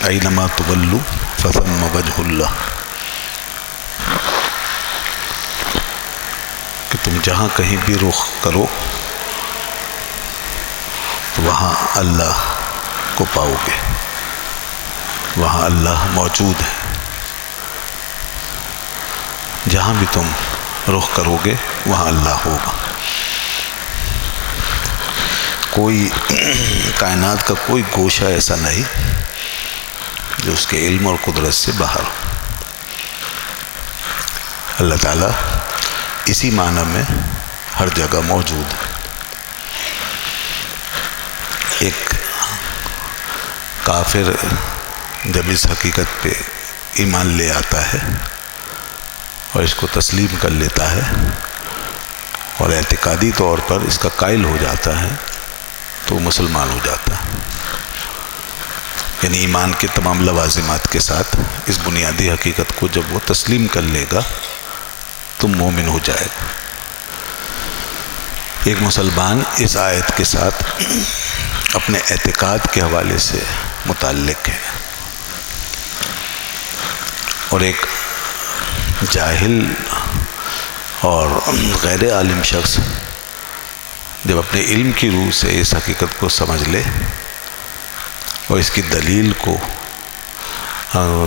Anima تولوا فثم وجہ اللہ، کہ تم جہاں کہیں بھی رخ کرو تو وہاں اللہ کو پاؤ گے، وہاں اللہ موجود ہے۔ جہاں بھی تم رخ کرو گے وہاں اللہ ہوگا۔ کوئی کائنات کا کوئی گوشہ ایسا نہیں جو اس کے علم اور قدرت سے باہر ہو۔ اللہ تعالیٰ اسی معنی میں ہر جگہ موجود ہے۔ ایک کافر جب اس حقیقت پہ ایمان لے آتا ہے اور اس کو تسلیم کر لیتا ہے اور اعتقادی طور پر اس کا قائل ہو جاتا ہے تو وہ مسلمان ہو جاتا ہے، یعنی ایمان کے تمام لوازمات کے ساتھ اس بنیادی حقیقت کو جب وہ تسلیم کر لے گا تو مومن ہو جائے گا۔ ایک مسلمان اس آیت کے ساتھ اپنے اعتقاد کے حوالے سے متعلق ہے، اور ایک جاہل اور غیر عالم شخص جب اپنے علم کی روح سے اس حقیقت کو سمجھ لے اور اس کی دلیل کو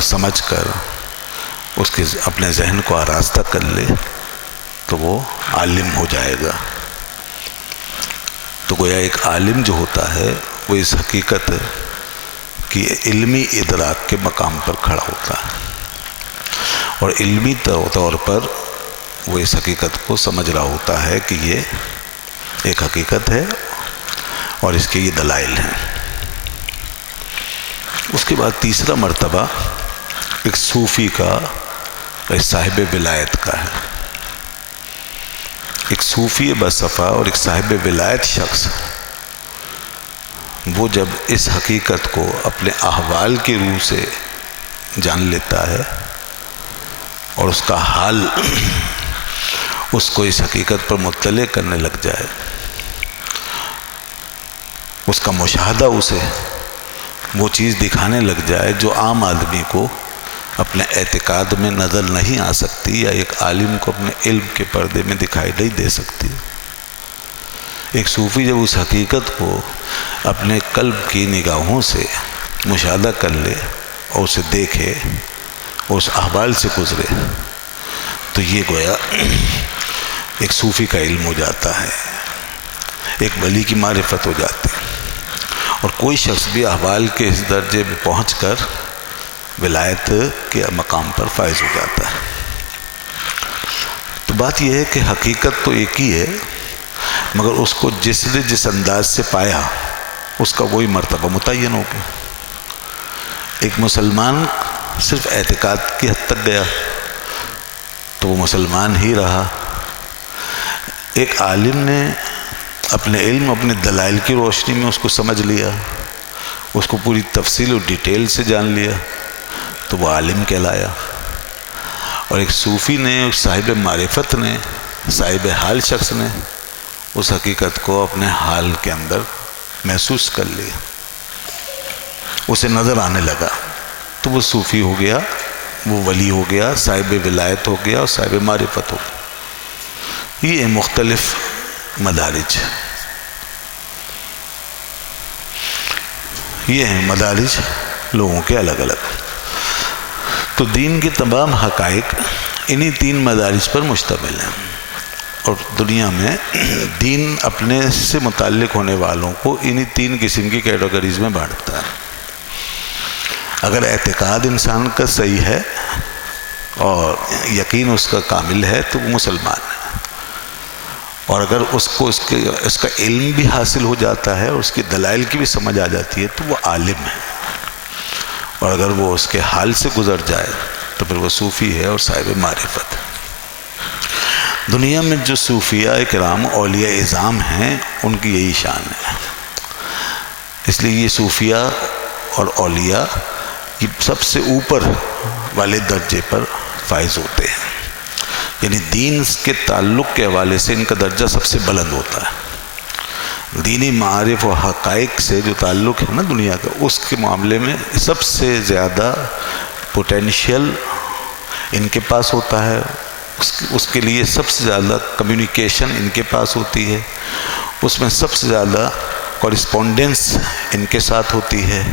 سمجھ کر اس کے اپنے ذہن کو آراستہ کر لے تو وہ عالم ہو جائے گا۔ تو گویا ایک عالم جو ہوتا ہے وہ اس حقیقت کی علمی ادراک کے مقام پر کھڑا ہوتا ہے، اور علمی طور پر وہ اس حقیقت کو سمجھ رہا ہوتا ہے کہ یہ ایک حقیقت ہے اور اس کے یہ دلائل ہیں۔ اس کے بعد تیسرا مرتبہ ایک صوفی کا، ایک صاحب ولایت کا ہے۔ ایک صوفی بصفا اور ایک صاحب ولایت شخص وہ جب اس حقیقت کو اپنے احوال کی روح سے جان لیتا ہے اور اس کا حال اس کو اس حقیقت پر مطلع کرنے لگ جائے، اس کا مشاہدہ اسے وہ چیز دکھانے لگ جائے جو عام آدمی کو اپنے اعتقاد میں نظر نہیں آ سکتی یا ایک عالم کو اپنے علم کے پردے میں دکھائی نہیں دے سکتی۔ ایک صوفی جب اس حقیقت کو اپنے قلب کی نگاہوں سے مشاہدہ کر لے اور اسے دیکھے اور اس احوال سے گزرے تو یہ گویا ایک صوفی کا علم ہو جاتا ہے، ایک ولی کی معرفت ہو جاتی ہے، اور کوئی شخص بھی احوال کے اس درجے میں پہنچ کر ولایت کے مقام پر فائز ہو جاتا ہے۔ تو بات یہ ہے کہ حقیقت تو ایک ہی ہے، مگر اس کو جس نے جس انداز سے پایا اس کا وہی مرتبہ متعین ہو گیا۔ ایک مسلمان صرف اعتقاد کی حد تک گیا تو وہ مسلمان ہی رہا۔ ایک عالم نے اپنے علم، اپنے دلائل کی روشنی میں اس کو سمجھ لیا، اس کو پوری تفصیل اور ڈیٹیل سے جان لیا تو وہ عالم کہلایا۔ اور ایک صوفی نے، ایک صاحب معرفت نے، صاحب حال شخص نے اس حقیقت کو اپنے حال کے اندر محسوس کر لیا، اسے نظر آنے لگا تو وہ صوفی ہو گیا، وہ ولی ہو گیا، صاحب ولایت ہو گیا اور صاحب معرفت ہو گیا۔ یہ مختلف مدارج، یہ ہیں مدارج لوگوں کے الگ الگ۔ تو دین کے تمام حقائق انہی تین مدارج پر مشتمل ہیں، اور دنیا میں دین اپنے سے متعلق ہونے والوں کو انہی تین قسم کی کیٹیگریز میں بانٹتا ہے۔ اگر اعتقاد انسان کا صحیح ہے اور یقین اس کا کامل ہے تو وہ مسلمان ہے، اور اگر اس کو اس کا علم بھی حاصل ہو جاتا ہے اور اس کی دلائل کی بھی سمجھ آ جاتی ہے تو وہ عالم ہے، اور اگر وہ اس کے حال سے گزر جائے تو پھر وہ صوفی ہے اور صاحب معرفت ہے۔ دنیا میں جو صوفیاء کرام اولیاء اعظام ہیں ان کی یہی شان ہے، اس لیے یہ صوفیاء اور اولیاء یہ سب سے اوپر والے درجے پر فائز ہوتے ہیں، یعنی دین کے تعلق کے حوالے سے ان کا درجہ سب سے بلند ہوتا ہے۔ دینی معارف و حقائق سے جو تعلق ہے نا دنیا کا، اس کے معاملے میں سب سے زیادہ پوٹینشیل ان کے پاس ہوتا ہے، اس کے لیے سب سے زیادہ کمیونیکیشن ان کے پاس ہوتی ہے، اس میں سب سے زیادہ کورسپونڈنس ان کے ساتھ ہوتی ہے،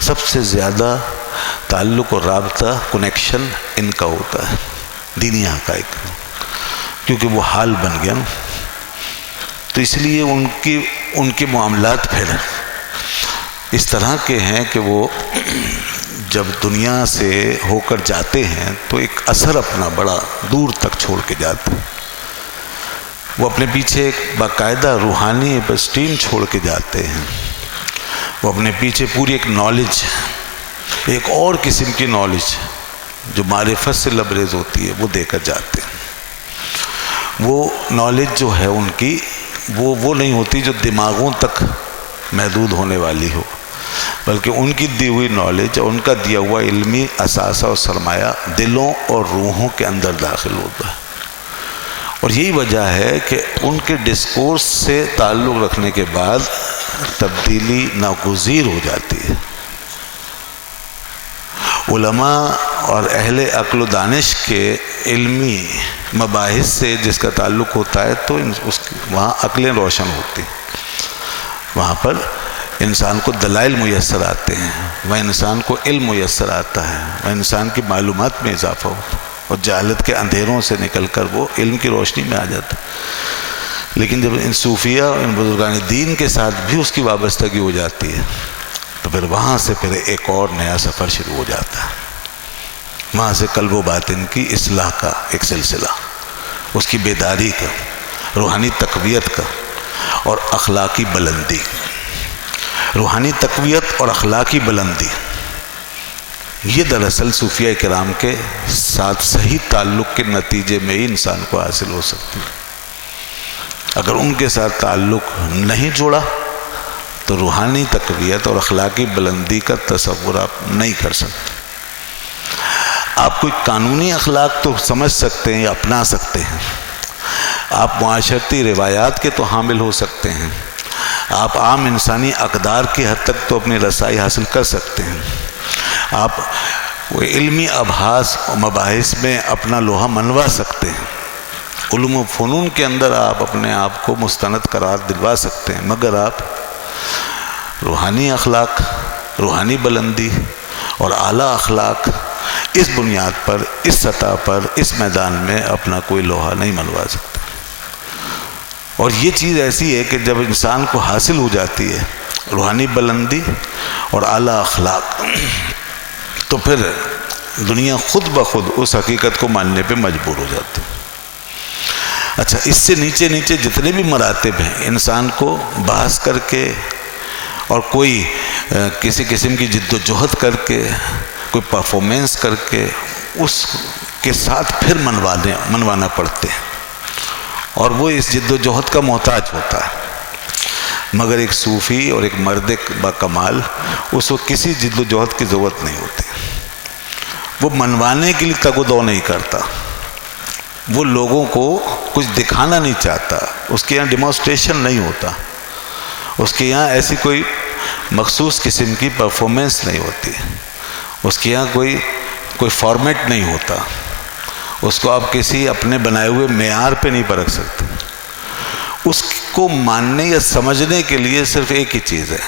سب سے زیادہ تعلق اور رابطہ کنیکشن ان کا ہوتا ہے دینی حقائق، کیونکہ وہ حال بن گیا نا۔ تو اس لیے ان کے معاملات پھر اس طرح کے ہیں کہ وہ جب دنیا سے ہو کر جاتے ہیں تو ایک اثر اپنا بڑا دور تک چھوڑ کے جاتے ہیں، وہ اپنے پیچھے ایک باقاعدہ روحانی اسٹریم چھوڑ کے جاتے ہیں، وہ اپنے پیچھے پوری ایک نالج، ایک اور قسم کی نالج جو معرفت سے لبریز ہوتی ہے وہ دے کر جاتے ہیں۔ وہ نالج جو ہے ان کی وہ نہیں ہوتی جو دماغوں تک محدود ہونے والی ہو، بلکہ ان کی دی ہوئی نالج اور ان کا دیا ہوا علمی اثاثہ اور سرمایہ دلوں اور روحوں کے اندر داخل ہوتا ہے، اور یہی وجہ ہے کہ ان کے ڈسکورس سے تعلق رکھنے کے بعد تبدیلی ناگزیر ہو جاتی ہے۔ علماء اور اہل عقل و دانش کے علمی مباحث سے جس کا تعلق ہوتا ہے تو وہاں عقلیں روشن ہوتی، وہاں پر انسان کو دلائل میسر آتے ہیں، وہ انسان کو علم میسر آتا ہے، وہ انسان کی معلومات میں اضافہ ہوتا ہے، اور جہالت کے اندھیروں سے نکل کر وہ علم کی روشنی میں آ جاتا ہے۔ لیکن جب ان صوفیہ ان بزرگان دین کے ساتھ بھی اس کی وابستگی ہو جاتی ہے تو پھر وہاں سے پھر ایک اور نیا سفر شروع ہو جاتا ہے، وہاں سے قلب و باطن کی اصلاح کا ایک سلسلہ، اس کی بیداری کا، روحانی تقویت کا اور اخلاقی بلندی۔ روحانی تقویت اور اخلاقی بلندی یہ دراصل صوفیہ کرام کے ساتھ صحیح تعلق کے نتیجے میں ہی انسان کو حاصل ہو سکتی ہے۔ اگر ان کے ساتھ تعلق نہیں جوڑا تو روحانی تقویت اور اخلاقی بلندی کا تصور آپ نہیں کر سکتے۔ آپ کوئی قانونی اخلاق تو سمجھ سکتے ہیں یا اپنا سکتے ہیں، آپ معاشرتی روایات کے تو حامل ہو سکتے ہیں، آپ عام انسانی اقدار کی حد تک تو اپنی رسائی حاصل کر سکتے ہیں، آپ وہ علمی ابحاث و مباحث میں اپنا لوہا منوا سکتے ہیں، علوم و فنون کے اندر آپ اپنے آپ کو مستند قرار دلوا سکتے ہیں، مگر آپ روحانی اخلاق، روحانی بلندی اور اعلیٰ اخلاق اس بنیاد پر، اس سطح پر، اس میدان میں اپنا کوئی لوہا نہیں منوا سکتا۔ اور یہ چیز ایسی ہے کہ جب انسان کو حاصل ہو جاتی ہے روحانی بلندی اور اعلیٰ اخلاق تو پھر دنیا خود بخود اس حقیقت کو ماننے پہ مجبور ہو جاتی ہے۔ اچھا، اس سے نیچے نیچے جتنے بھی مراتب ہیں انسان کو بحث کر کے اور کوئی کسی قسم کی جد و جہد کر کے، کوئی پرفارمنس کر کے اس کے ساتھ پھر منوانا پڑتے ہیں، اور وہ اس جد و جہد کا محتاج ہوتا ہے۔ مگر ایک صوفی اور ایک مرد با کمال اس کو کسی جد و جہد کی ضرورت نہیں ہوتی، وہ منوانے کے لیے تگ و دو نہیں کرتا، وہ لوگوں کو کچھ دکھانا نہیں چاہتا، اس کے یہاں ڈیمانسٹریشن نہیں ہوتا، اس کے یہاں ایسی کوئی مخصوص قسم کی پرفارمنس نہیں ہوتی، اس کے یہاں کوئی فارمیٹ نہیں ہوتا، اس کو آپ کسی اپنے بنائے ہوئے معیار پہ نہیں پرکھ سکتے۔ اس کو ماننے یا سمجھنے کے لیے صرف ایک ہی چیز ہے،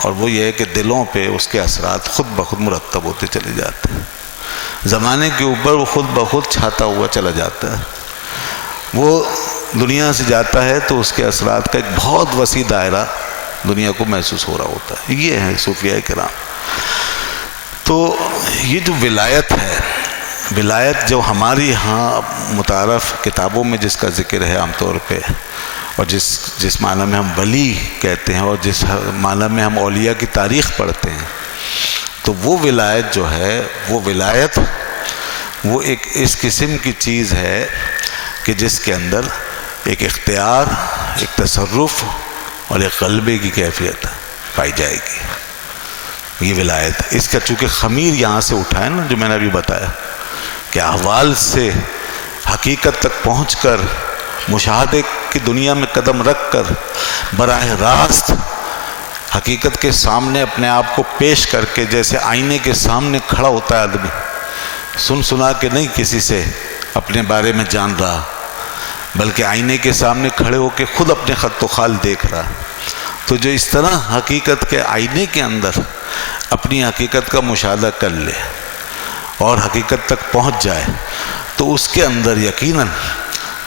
اور وہ یہ ہے کہ دلوں پہ اس کے اثرات خود بخود مرتب ہوتے چلے جاتے ہیں، زمانے کے اوپر وہ خود بخود چھاتا ہوا چلا جاتا ہے، وہ دنیا سے جاتا ہے تو اس کے اثرات کا ایک بہت وسیع دائرہ دنیا کو محسوس ہو رہا ہوتا ہے۔ یہ ہے صوفیہ کرام۔ تو یہ جو ولایت ہے، ولایت جو ہماری ہاں متعارف کتابوں میں جس کا ذکر ہے عام طور پہ، اور جس معنی میں ہم ولی کہتے ہیں اور جس معنی میں ہم اولیاء کی تاریخ پڑھتے ہیں، تو وہ ولایت جو ہے، وہ ولایت وہ ایک اس قسم کی چیز ہے کہ جس کے اندر ایک اختیار، ایک تصرف اور ایک غلبے کی کیفیت پائی جائے گی۔ یہ ولایت، اس کا چونکہ خمیر یہاں سے اٹھا ہے نا، جو میں نے ابھی بتایا کہ احوال سے حقیقت تک پہنچ کر مشاہدے کی دنیا میں قدم رکھ کر براہ راست حقیقت کے سامنے اپنے آپ کو پیش کر کے، جیسے آئینے کے سامنے کھڑا ہوتا ہے آدمی، سن سنا کے نہیں کسی سے اپنے بارے میں جان رہا، بلکہ آئینے کے سامنے کھڑے ہو کے خود اپنے خط و خال دیکھ رہا. تو جو اس طرح حقیقت کے آئینے کے اندر اپنی حقیقت کا مشاہدہ کر لے اور حقیقت تک پہنچ جائے، تو اس کے اندر یقیناً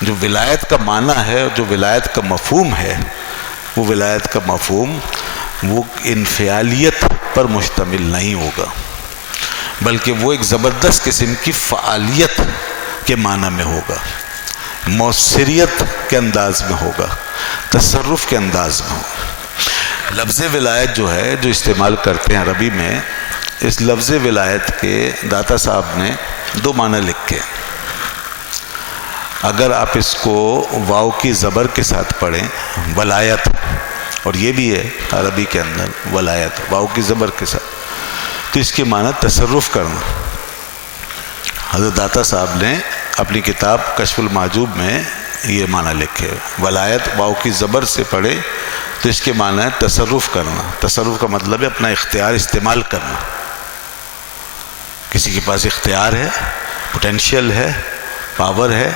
جو ولایت کا معنی ہے، جو ولایت کا مفہوم ہے، وہ ولایت کا مفہوم وہ انفعالیت پر مشتمل نہیں ہوگا، بلکہ وہ ایک زبردست قسم کی فعالیت کے معنی میں ہوگا، مؤثریت کے انداز میں ہوگا، تصرف کے انداز میں ہوگا. لفظ ولایت جو ہے، جو استعمال کرتے ہیں عربی میں، اس لفظ ولایت کے داتا صاحب نے 2 معنی لکھے. اگر آپ اس کو واو کی زبر کے ساتھ پڑھیں، ولایت، اور یہ بھی ہے عربی کے اندر ولایت واو کی زبر کے ساتھ، تو اس کے معنی تصرف کرنا. حضرت داتا صاحب نے اپنی کتاب کشف المحجوب میں یہ معنی لکھے. ولایت واو کی زبر سے پڑھے تو اس کے معنی ہے تصرف کرنا. تصرف کا مطلب ہے اپنا اختیار استعمال کرنا. کسی کے پاس اختیار ہے، پوٹینشیل ہے، پاور ہے،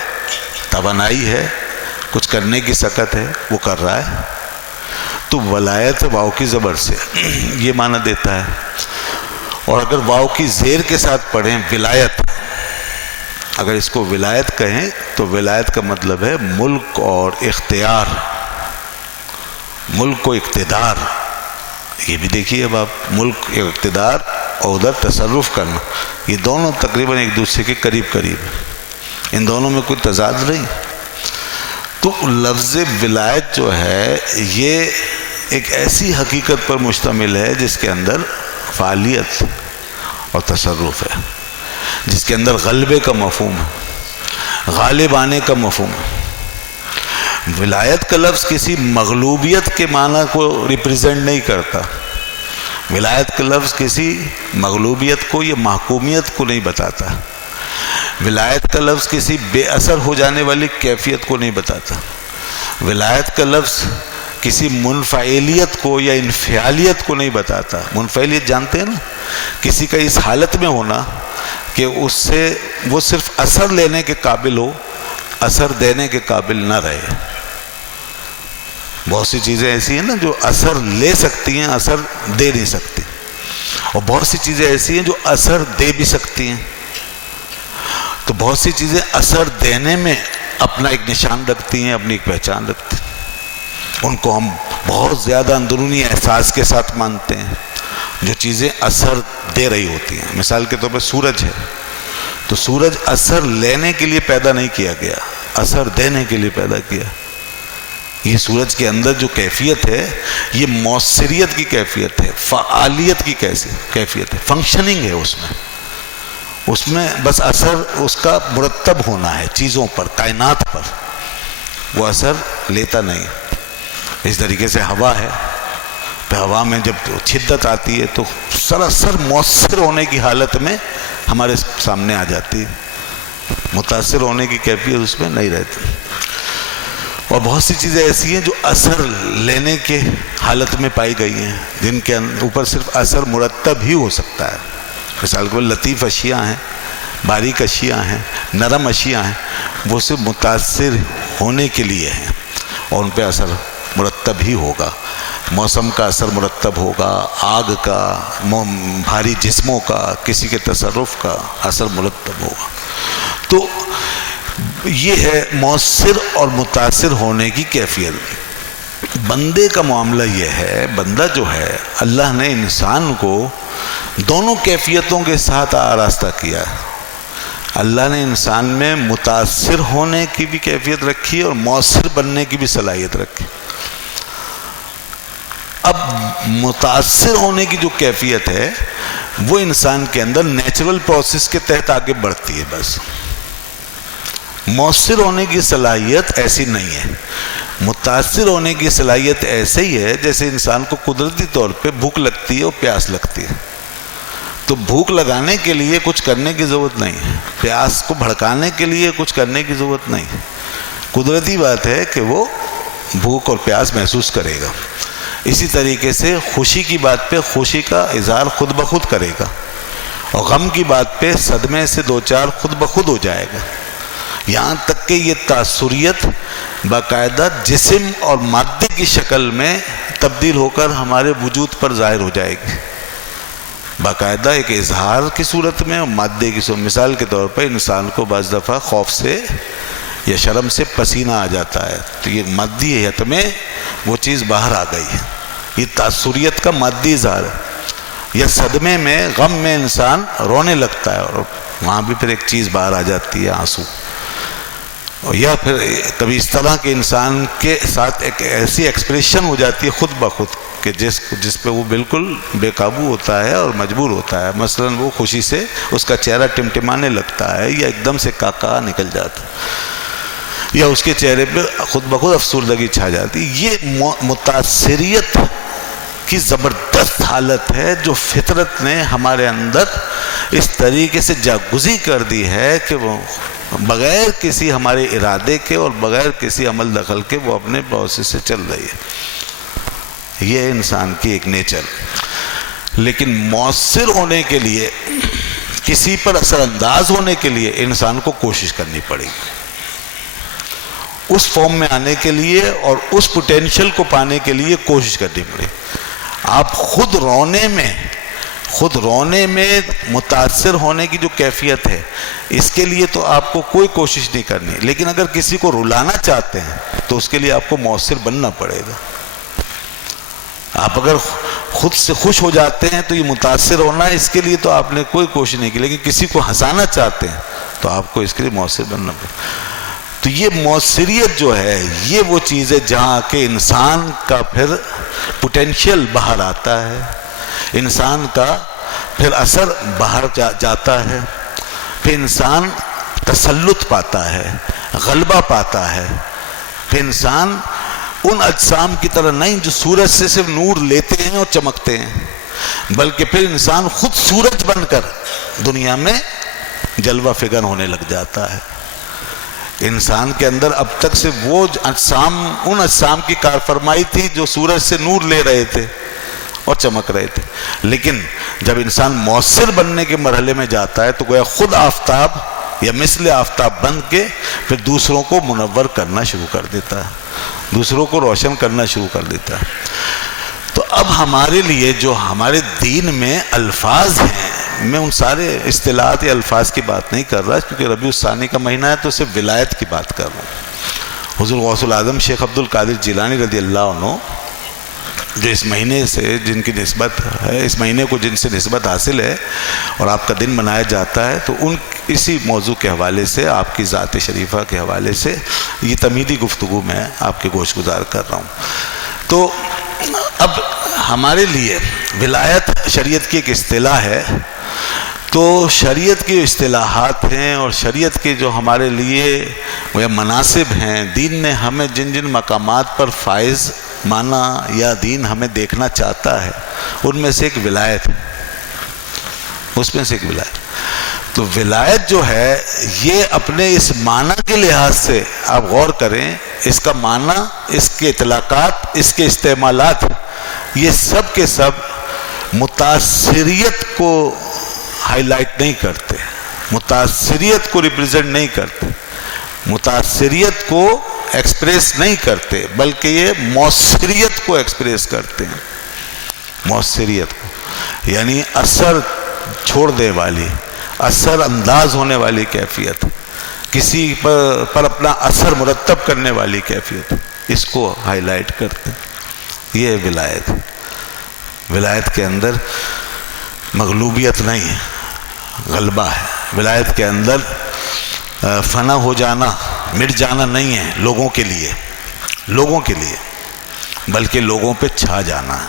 توانائی ہے، کچھ کرنے کی سکت ہے، وہ کر رہا ہے، تو ولایت واو کی زبر سے یہ معنی دیتا ہے. اور اگر واو کی زیر کے ساتھ پڑھیں ولایت، اگر اس کو ولایت کہیں تو ولایت کا مطلب ہے ملک اور اختیار، ملک و اقتدار. یہ بھی دیکھیے اب آپ، ملک اقتدار اور ادھر تصرف کرنا، یہ دونوں تقریباً ایک دوسرے کے قریب قریب ہیں، ان دونوں میں کوئی تضاد نہیں. تو لفظ ولایت جو ہے یہ ایک ایسی حقیقت پر مشتمل ہے جس کے اندر فعالیت اور تصرف ہے، جس کے اندر غلبے کا مفہوم ہے، غالب آنے کا مفہوم ہے. ولایت کا لفظ کسی مغلوبیت کے معنی کو ریپریزنٹ نہیں کرتا. ولایت کا لفظ کسی مغلوبیت کو یا محکومیت کو نہیں بتاتا. ولایت کا لفظ کسی بے اثر ہو جانے والی کیفیت کو نہیں بتاتا. ولایت کا لفظ کسی منفعلیت کو یا انفعالیت کو نہیں بتاتا. منفعلیت جانتے ہیں نا، کسی کا اس حالت میں ہونا کہ اس سے وہ صرف اثر لینے کے قابل ہو، اثر دینے کے قابل نہ رہے. بہت سی چیزیں ایسی ہیں نا جو اثر لے سکتی ہیں، اثر دے نہیں سکتی، اور بہت سی چیزیں ایسی ہیں جو اثر دے بھی سکتی ہیں. تو بہت سی چیزیں اثر دینے میں اپنا ایک نشان رکھتی ہیں، اپنی ایک پہچان رکھتی ہیں. ان کو ہم بہت زیادہ اندرونی احساس کے ساتھ مانتے ہیں، جو چیزیں اثر دے رہی ہوتی ہیں. مثال کے طور پر سورج ہے، تو سورج اثر لینے کے لیے پیدا نہیں کیا گیا، اثر دینے کے لیے پیدا کیا. یہ سورج کے اندر جو کیفیت ہے یہ مؤثریت کی کیفیت ہے، فعالیت کی کیفیت ہے، فنکشننگ ہے اس میں بس اثر اس کا مرتب ہونا ہے چیزوں پر، کائنات پر، وہ اثر لیتا نہیں. اس طریقے سے ہوا ہے، ہوا میں جب شدت آتی ہے تو سراسر مؤثر ہونے کی حالت میں ہمارے سامنے آ جاتی ہے، متاثر ہونے کی کیفیت اس میں نہیں رہتی. اور بہت سی چیزیں ایسی ہیں جو اثر لینے کے حالت میں پائی گئی ہیں، جن کے اوپر صرف اثر مرتب ہی ہو سکتا ہے. مثال کے لطیف اشیاء ہیں، باریک اشیاء ہیں، نرم اشیاء ہیں، وہ صرف متاثر ہونے کے لیے ہیں اور ان پہ اثر مرتب ہی ہوگا. موسم کا اثر مرتب ہوگا، آگ کا، بھاری جسموں کا، کسی کے تصرف کا اثر مرتب ہوگا. تو یہ ہے مؤثر اور متاثر ہونے کی کیفیت. بندے کا معاملہ یہ ہے، بندہ جو ہے اللہ نے انسان کو دونوں کیفیتوں کے ساتھ آراستہ کیا ہے. اللہ نے انسان میں متاثر ہونے کی بھی کیفیت رکھی اور مؤثر بننے کی بھی صلاحیت رکھی. اب متاثر ہونے کی جو کیفیت ہے وہ انسان کے اندر نیچرل پروسیس کے تحت آگے بڑھتی ہے بس. مؤثر ہونے کی صلاحیت ایسی نہیں ہے. متاثر ہونے کی صلاحیت ایسے ہی ہے جیسے انسان کو قدرتی طور پہ بھوک لگتی ہے اور پیاس لگتی ہے. تو بھوک لگانے کے لیے کچھ کرنے کی ضرورت نہیں ہے، پیاس کو بھڑکانے کے لیے کچھ کرنے کی ضرورت نہیں ہے. قدرتی بات ہے کہ وہ بھوک اور پیاس محسوس کرے گا. اسی طریقے سے خوشی کی بات پہ خوشی کا اظہار خود بخود کرے گا، اور غم کی بات پہ صدمے سے دو چار خود بخود ہو جائے گا، یہاں تک کہ یہ تاثریت باقاعدہ جسم اور مادے کی شکل میں تبدیل ہو کر ہمارے وجود پر ظاہر ہو جائے گی، باقاعدہ ایک اظہار کی صورت میں اور مادے کی صورت. مثال کے طور پر انسان کو بعض دفعہ خوف سے یا شرم سے پسینہ آ جاتا ہے، تو یہ مادی حیت میں وہ چیز باہر آ گئی ہے، یہ تاثریت کا مادی اظہار ہے. یا صدمے میں غم میں انسان رونے لگتا ہے اور وہاں بھی پھر ایک چیز باہر آ جاتی ہے، آنسو. یا پھر کبھی اس طرح کے انسان کے ساتھ ایک ایسی ایکسپریشن ہو جاتی ہے خود بخود کہ جس پہ وہ بالکل بے قابو ہوتا ہے اور مجبور ہوتا ہے. مثلا وہ خوشی سے اس کا چہرہ ٹمٹمانے لگتا ہے، یا ایک دم سے کاکا نکل جاتا ہے، یا اس کے چہرے پہ خود بخود افسردگی چھا جاتی. یہ متاثریت کی زبردست حالت ہے جو فطرت نے ہمارے اندر اس طریقے سے جاگزی کر دی ہے کہ وہ بغیر کسی ہمارے ارادے کے اور بغیر کسی عمل دخل کے وہ اپنے پروسیس سے چل رہی ہے. یہ انسان کی ایک نیچر. لیکن مؤثر ہونے کے لیے، کسی پر اثر انداز ہونے کے لیے انسان کو کوشش کرنی پڑے گی، اس فارم میں آنے کے لیے اور اس پوٹینشل کو پانے کے لیے کوشش کرنی پڑے گی. آپ خود رونے میں متاثر ہونے کی جو کیفیت ہے، اس کے لیے تو آپ کو کوئی کوشش نہیں کرنی. لیکن اگر کسی کو رلانا چاہتے ہیں تو اس کے لیے آپ کو مؤثر بننا پڑے گا. آپ اگر خود سے خوش ہو جاتے ہیں تو یہ متاثر ہونا ہے، اس کے لیے تو آپ نے کوئی کوشش نہیں کی. لیکن کسی کو ہنسانا چاہتے ہیں تو آپ کو اس کے لیے مؤثر بننا پڑے گا. تو یہ مؤثریت جو ہے، یہ وہ چیز ہے جہاں کہ انسان کا پھر پوٹینشیل باہر آتا ہے، انسان کا پھر اثر باہر جاتا ہے، پھر انسان تسلط پاتا ہے، غلبہ پاتا ہے. پھر انسان ان اجسام کی طرح نہیں جو سورج سے صرف نور لیتے ہیں اور چمکتے ہیں، بلکہ پھر انسان خود سورج بن کر دنیا میں جلوہ فکر ہونے لگ جاتا ہے. انسان کے اندر اب تک سے وہ اجسام، ان اجسام کی کارفرمائی تھی جو سورج سے نور لے رہے تھے اور چمک رہے تھے. لیکن جب انسان مؤثر بننے کے مرحلے میں جاتا ہے تو گویا خود آفتاب یا مثل آفتاب بن کے پھر دوسروں کو منور کرنا شروع کر دیتا ہے، دوسروں کو روشن کرنا شروع کر دیتا ہے. تو اب ہمارے لیے جو ہمارے دین میں الفاظ ہیں، میں ان سارے اصطلاحات یا الفاظ کی بات نہیں کر رہا کیونکہ ربیع الثانی کا مہینہ ہے تو صرف ولایت کی بات کر رہا ہوں. حضور غوث العظم شیخ عبد القادر جیلانی رضی اللہ عنہ جو اس مہینے سے جن کی نسبت ہے، اس مہینے کو جن سے نسبت حاصل ہے اور آپ کا دن منایا جاتا ہے، تو ان اسی موضوع کے حوالے سے، آپ کی ذات شریفہ کے حوالے سے یہ تمہیدی گفتگو میں آپ کے گوش گزار کر رہا ہوں. تو اب ہمارے لیے ولایت شریعت کی ایک اصطلاح ہے. تو شریعت کی اصطلاحات ہیں اور شریعت کے جو ہمارے لیے وہ مناسب ہیں، دین نے ہمیں جن جن مقامات پر فائز مانا یا دین ہمیں دیکھنا چاہتا ہے، ان میں سے ایک ولایت ہے، اس میں سے ایک ولایت. تو ولایت جو ہے یہ اپنے اس معنی کے لحاظ سے آپ غور کریں، اس کا معنی، اس کے اطلاقات، اس کے استعمالات، یہ سب کے سب متاثریت کو ہائی لائٹ نہیں کرتے، متاثریت کو ریپریزنٹ نہیں کرتے، متاثریت کو ایکسپریس نہیں کرتے، بلکہ یہ مؤثریت کو ایکسپریس کرتے ہیں. مؤثریت کو یعنی اثر چھوڑ دے والی، اثر انداز ہونے والی کیفیت، کسی پر اپنا اثر مرتب کرنے والی کیفیت، اس کو ہائی لائٹ کرتے ہیں. یہ ولایت. ولایت کے اندر مغلوبیت نہیں ہے، غلبہ ہے. ولایت کے اندر فنا ہو جانا، مٹ جانا نہیں ہے لوگوں کے لیے، بلکہ لوگوں پہ چھا جانا ہے.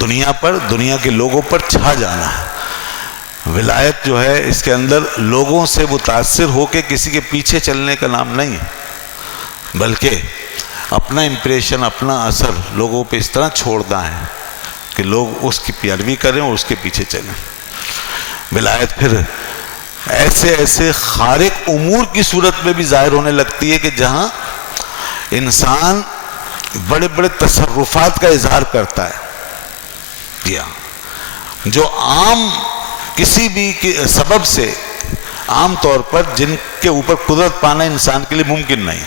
دنیا کے لوگوں پر چھا جانا ہے. ولایت جو ہے اس کے اندر لوگوں سے متاثر ہو کے کسی کے پیچھے چلنے کا نام نہیں ہے، بلکہ اپنا امپریشن، اپنا اثر لوگوں پہ اس طرح چھوڑنا ہے کہ لوگ اس کی پیروی کریں اور اس کے پیچھے چلیں. ولایت پھر ایسے ایسے خارق امور کی صورت میں بھی ظاہر ہونے لگتی ہے کہ جہاں انسان بڑے بڑے تصرفات کا اظہار کرتا ہے. جی ہاں، جو عام کسی بھی سبب سے عام طور پر جن کے اوپر قدرت پانا انسان کے لیے ممکن نہیں،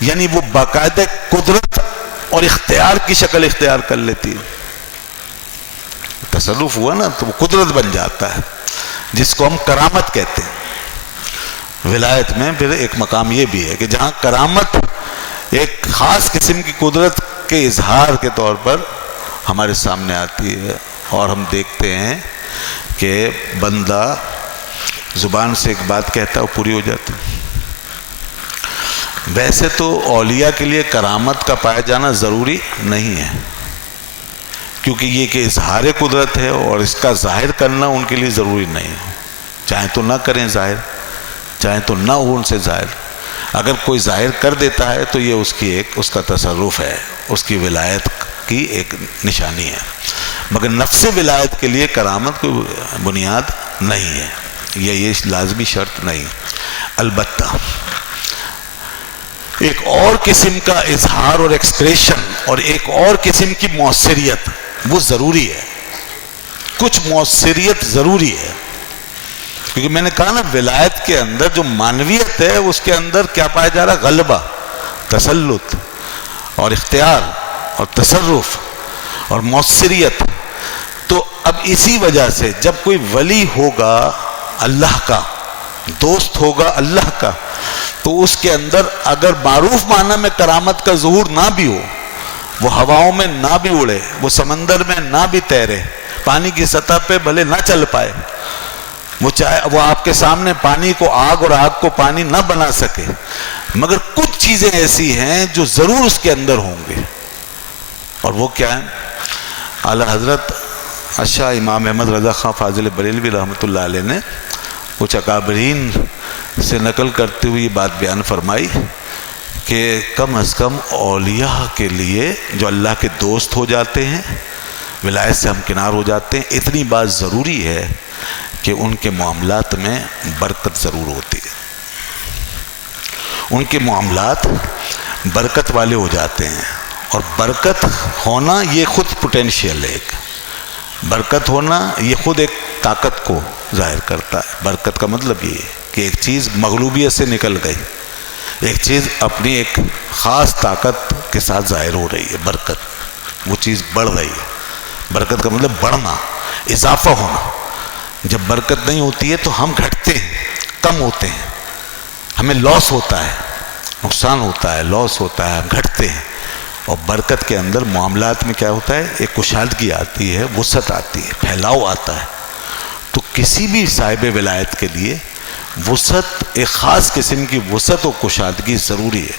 یعنی وہ باقاعدہ قدرت اور اختیار کی شکل اختیار کر لیتی ہے. تصرف ہوا نا تو وہ قدرت بن جاتا ہے، جس کو ہم کرامت کہتے ہیں. ولایت میں پھر ایک مقام یہ بھی ہے کہ جہاں کرامت ایک خاص قسم کی قدرت کے اظہار کے طور پر ہمارے سامنے آتی ہے، اور ہم دیکھتے ہیں کہ بندہ زبان سے ایک بات کہتا ہے وہ پوری ہو جاتی. ویسے تو اولیاء کے لیے کرامت کا پایا جانا ضروری نہیں ہے، کیونکہ یہ کہ اظہار قدرت ہے اور اس کا ظاہر کرنا ان کے لیے ضروری نہیں ہے. چاہے تو نہ کریں ظاہر، چاہے تو نہ ہو ان سے ظاہر. اگر کوئی ظاہر کر دیتا ہے تو یہ اس کا تصرف ہے، اس کی ولایت کی ایک نشانی ہے. مگر نفس ولایت کے لیے کرامت کوئی بنیاد نہیں ہے، یہ لازمی شرط نہیں. البتہ ایک اور قسم کا اظہار اور ایکسپریشن اور ایک اور قسم کی مؤثریت وہ ضروری ہے. کچھ مؤثریت ضروری ہے، کیونکہ میں نے کہا نا ولایت کے اندر جو معنویت ہے اس کے اندر کیا پایا جا رہا؟ غلبہ، تسلط اور اختیار اور تصرف اور مؤثریت. تو اب اسی وجہ سے جب کوئی ولی ہوگا اللہ کا، دوست ہوگا اللہ کا، تو اس کے اندر اگر معروف معنی میں کرامت کا ظہور نہ بھی ہو، وہ ہواؤں میں نہ بھی اڑے، وہ سمندر میں نہ بھی تیرے، پانی کی سطح پہ بھلے نہ چل پائے، وہ آپ کے سامنے پانی کو آگ اور آگ کو پانی نہ بنا سکے، مگر کچھ چیزیں ایسی ہیں جو ضرور اس کے اندر ہوں گے. اور وہ کیا ہیں؟ اعلیٰ حضرت شاہ امام احمد رضا خان فاضل بریلوی رحمۃ اللہ علیہ نے کچھ اکابرین سے نقل کرتے ہوئے یہ بات بیان فرمائی کہ کم از کم اولیاء کے لیے جو اللہ کے دوست ہو جاتے ہیں، ولایت سے ہمکنار ہو جاتے ہیں، اتنی بات ضروری ہے کہ ان کے معاملات میں برکت ضرور ہوتی ہے. ان کے معاملات برکت والے ہو جاتے ہیں، اور برکت ہونا یہ خود پوٹینشیل ہے. ایک برکت ہونا یہ خود ایک طاقت کو ظاہر کرتا ہے. برکت کا مطلب یہ ہے کہ ایک چیز مغلوبیت سے نکل گئی، ایک چیز اپنی ایک خاص طاقت کے ساتھ ظاہر ہو رہی ہے. برکت وہ چیز بڑھ رہی ہے. برکت کا مطلب بڑھنا، اضافہ ہونا. جب برکت نہیں ہوتی ہے تو ہم گھٹتے ہیں، کم ہوتے ہیں، ہمیں لاس ہوتا ہے، نقصان ہوتا ہے، لاس ہوتا ہے، ہم گھٹتے ہیں. اور برکت کے اندر معاملات میں کیا ہوتا ہے؟ ایک کشادگی آتی ہے، وسعت آتی ہے، پھیلاؤ آتا ہے. تو کسی بھی صاحب ولایت کے لیے وسعت، ایک خاص قسم کی وسعت و کشادگی ضروری ہے.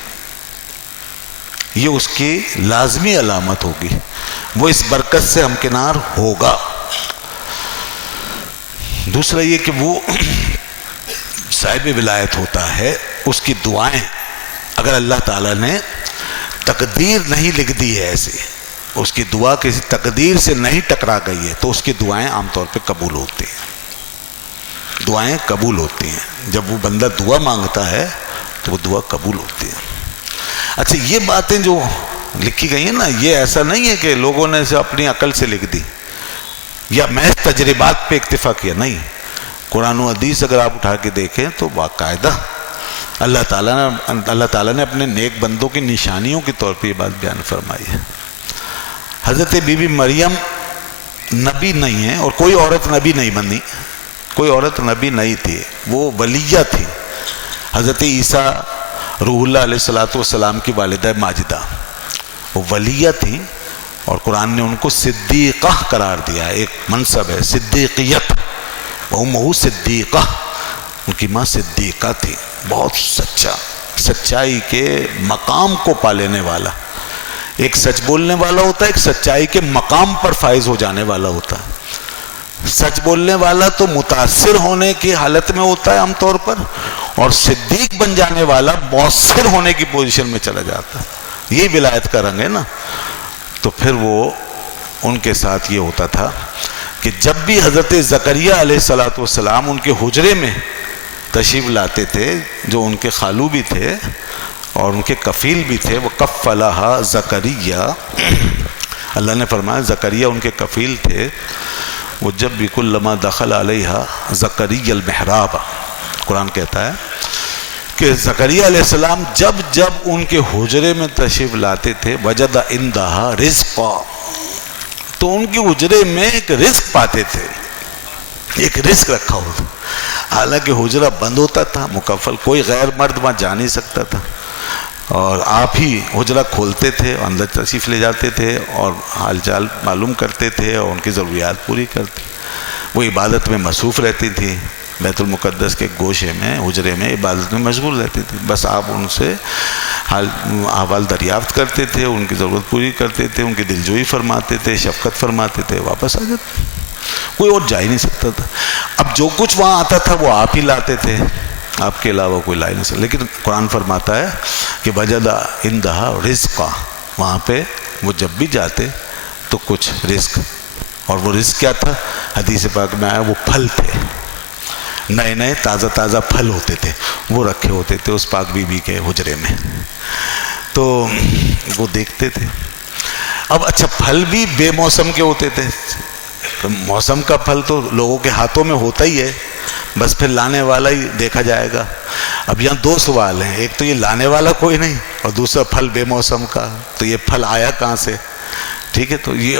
یہ اس کی لازمی علامت ہوگی، وہ اس برکت سے ہمکنار ہوگا. دوسرا یہ کہ وہ صاحب ولایت ہوتا ہے، اس کی دعائیں اگر اللہ تعالیٰ نے تقدیر نہیں لکھ دی ہے، ایسے اس کی دعا کسی تقدیر سے نہیں ٹکرا گئی ہے، تو اس کی دعائیں عام طور پہ قبول ہوتی ہیں. دعائیں قبول ہوتی ہیں. جب وہ بندہ دعا مانگتا ہے تو وہ دعا قبول ہوتی ہے. اچھا، یہ باتیں جو لکھی گئی ہیں نا، یہ ایسا نہیں ہے کہ لوگوں نے اسے اپنی عقل سے لکھ دی یا محض تجربات پہ اکتفا کیا. نہیں، قرآن و حدیث اگر آپ اٹھا کے دیکھیں تو باقاعدہ اللہ تعالیٰ نے اپنے نیک بندوں کی نشانیوں کے طور پہ یہ بات بیان فرمائی ہے. حضرت بی بی مریم نبی نہیں ہے، اور کوئی عورت نبی نہیں بنی، کوئی عورت نبی نہیں تھی، وہ ولیہ تھی. حضرت عیسیٰ روح اللہ علیہ السلام کی والدہ ماجدہ وہ ولیہ تھی، اور قرآن نے ان کو صدیقہ قرار دیا. ایک منصب ہے صدیقیت. وَأُمُّهُ صدیقہ، ان کی ماں صدیقہ تھی. بہت سچا، سچائی کے مقام کو پا لینے والا. ایک سچ بولنے والا ہوتا ہے، ایک سچائی کے مقام پر فائز ہو جانے والا ہوتا ہے. سچ بولنے والا تو متاثر ہونے کی حالت میں ہوتا ہے عام طور پر، اور صدیق بن جانے والا مؤثر ہونے کی پوزیشن میں چلا جاتا ہے. یہ ولایت کا رنگ ہے نا. تو پھر وہ ان کے ساتھ یہ ہوتا تھا کہ جب بھی حضرت زکریا علیہ السلام ان کے حجرے میں تشریف لاتے تھے، جو ان کے خالو بھی تھے اور ان کے کفیل بھی تھے، وہ کفلہا زکریا، اللہ نے فرمایا زکریا ان کے کفیل تھے، وہ جب بھی کلما دخل علیہا زکریا المحراب، قرآن کہتا ہے کہ زکریا علیہ السلام جب جب ان کے حجرے میں تشریف لاتے تھے، وجد عندہا رزقا، تو ان کے حجرے میں ایک رزق پاتے تھے، ایک رزق رکھا ہوتا، حالانکہ حجرہ بند ہوتا تھا مکفل، کوئی غیر مرد وہاں جا نہیں سکتا تھا، اور آپ ہی حجرہ کھولتے تھے، اندر تشریف لے جاتے تھے اور حال چال معلوم کرتے تھے اور ان کی ضروریات پوری کرتے، وہ عبادت میں مصروف رہتی تھی، بیت المقدس کے گوشے میں حجرے میں عبادت میں مشغول رہتی تھی، بس آپ ان سے حال احوال دریافت کرتے تھے، ان کی ضرورت پوری کرتے تھے، ان کی دلجوئی فرماتے تھے، شفقت فرماتے تھے، واپس آ جاتے، کوئی اور جا ہی نہیں سکتا تھا۔ اب جو کچھ وہاں آتا تھا وہ آپ ہی لاتے تھے، آپ کے علاوہ کوئی لا نہیں سکتا، لیکن قرآن فرماتا ہے کہ وجد عندہا رزقا، وہاں پہ وہ جب بھی جاتے تو کچھ رزق، اور وہ رزق کیا تھا؟ حدیث پاک میں آیا وہ پھل تھے، نئے نئے تازہ تازہ پھل ہوتے تھے، وہ رکھے ہوتے تھے اس پاک بی بی کے حجرے میں، تو وہ دیکھتے تھے۔ اب اچھا پھل بھی بے موسم کے ہوتے تھے، موسم کا پھل تو لوگوں کے ہاتھوں میں ہوتا ہی ہے، بس پھر لانے والا ہی دیکھا جائے گا۔ اب یہاں دو سوال ہیں، ایک تو یہ لانے والا کوئی نہیں، اور دوسرا پھل بے موسم کا، تو یہ پھل آیا کہاں سے؟ ٹھیک ہے، تو یہ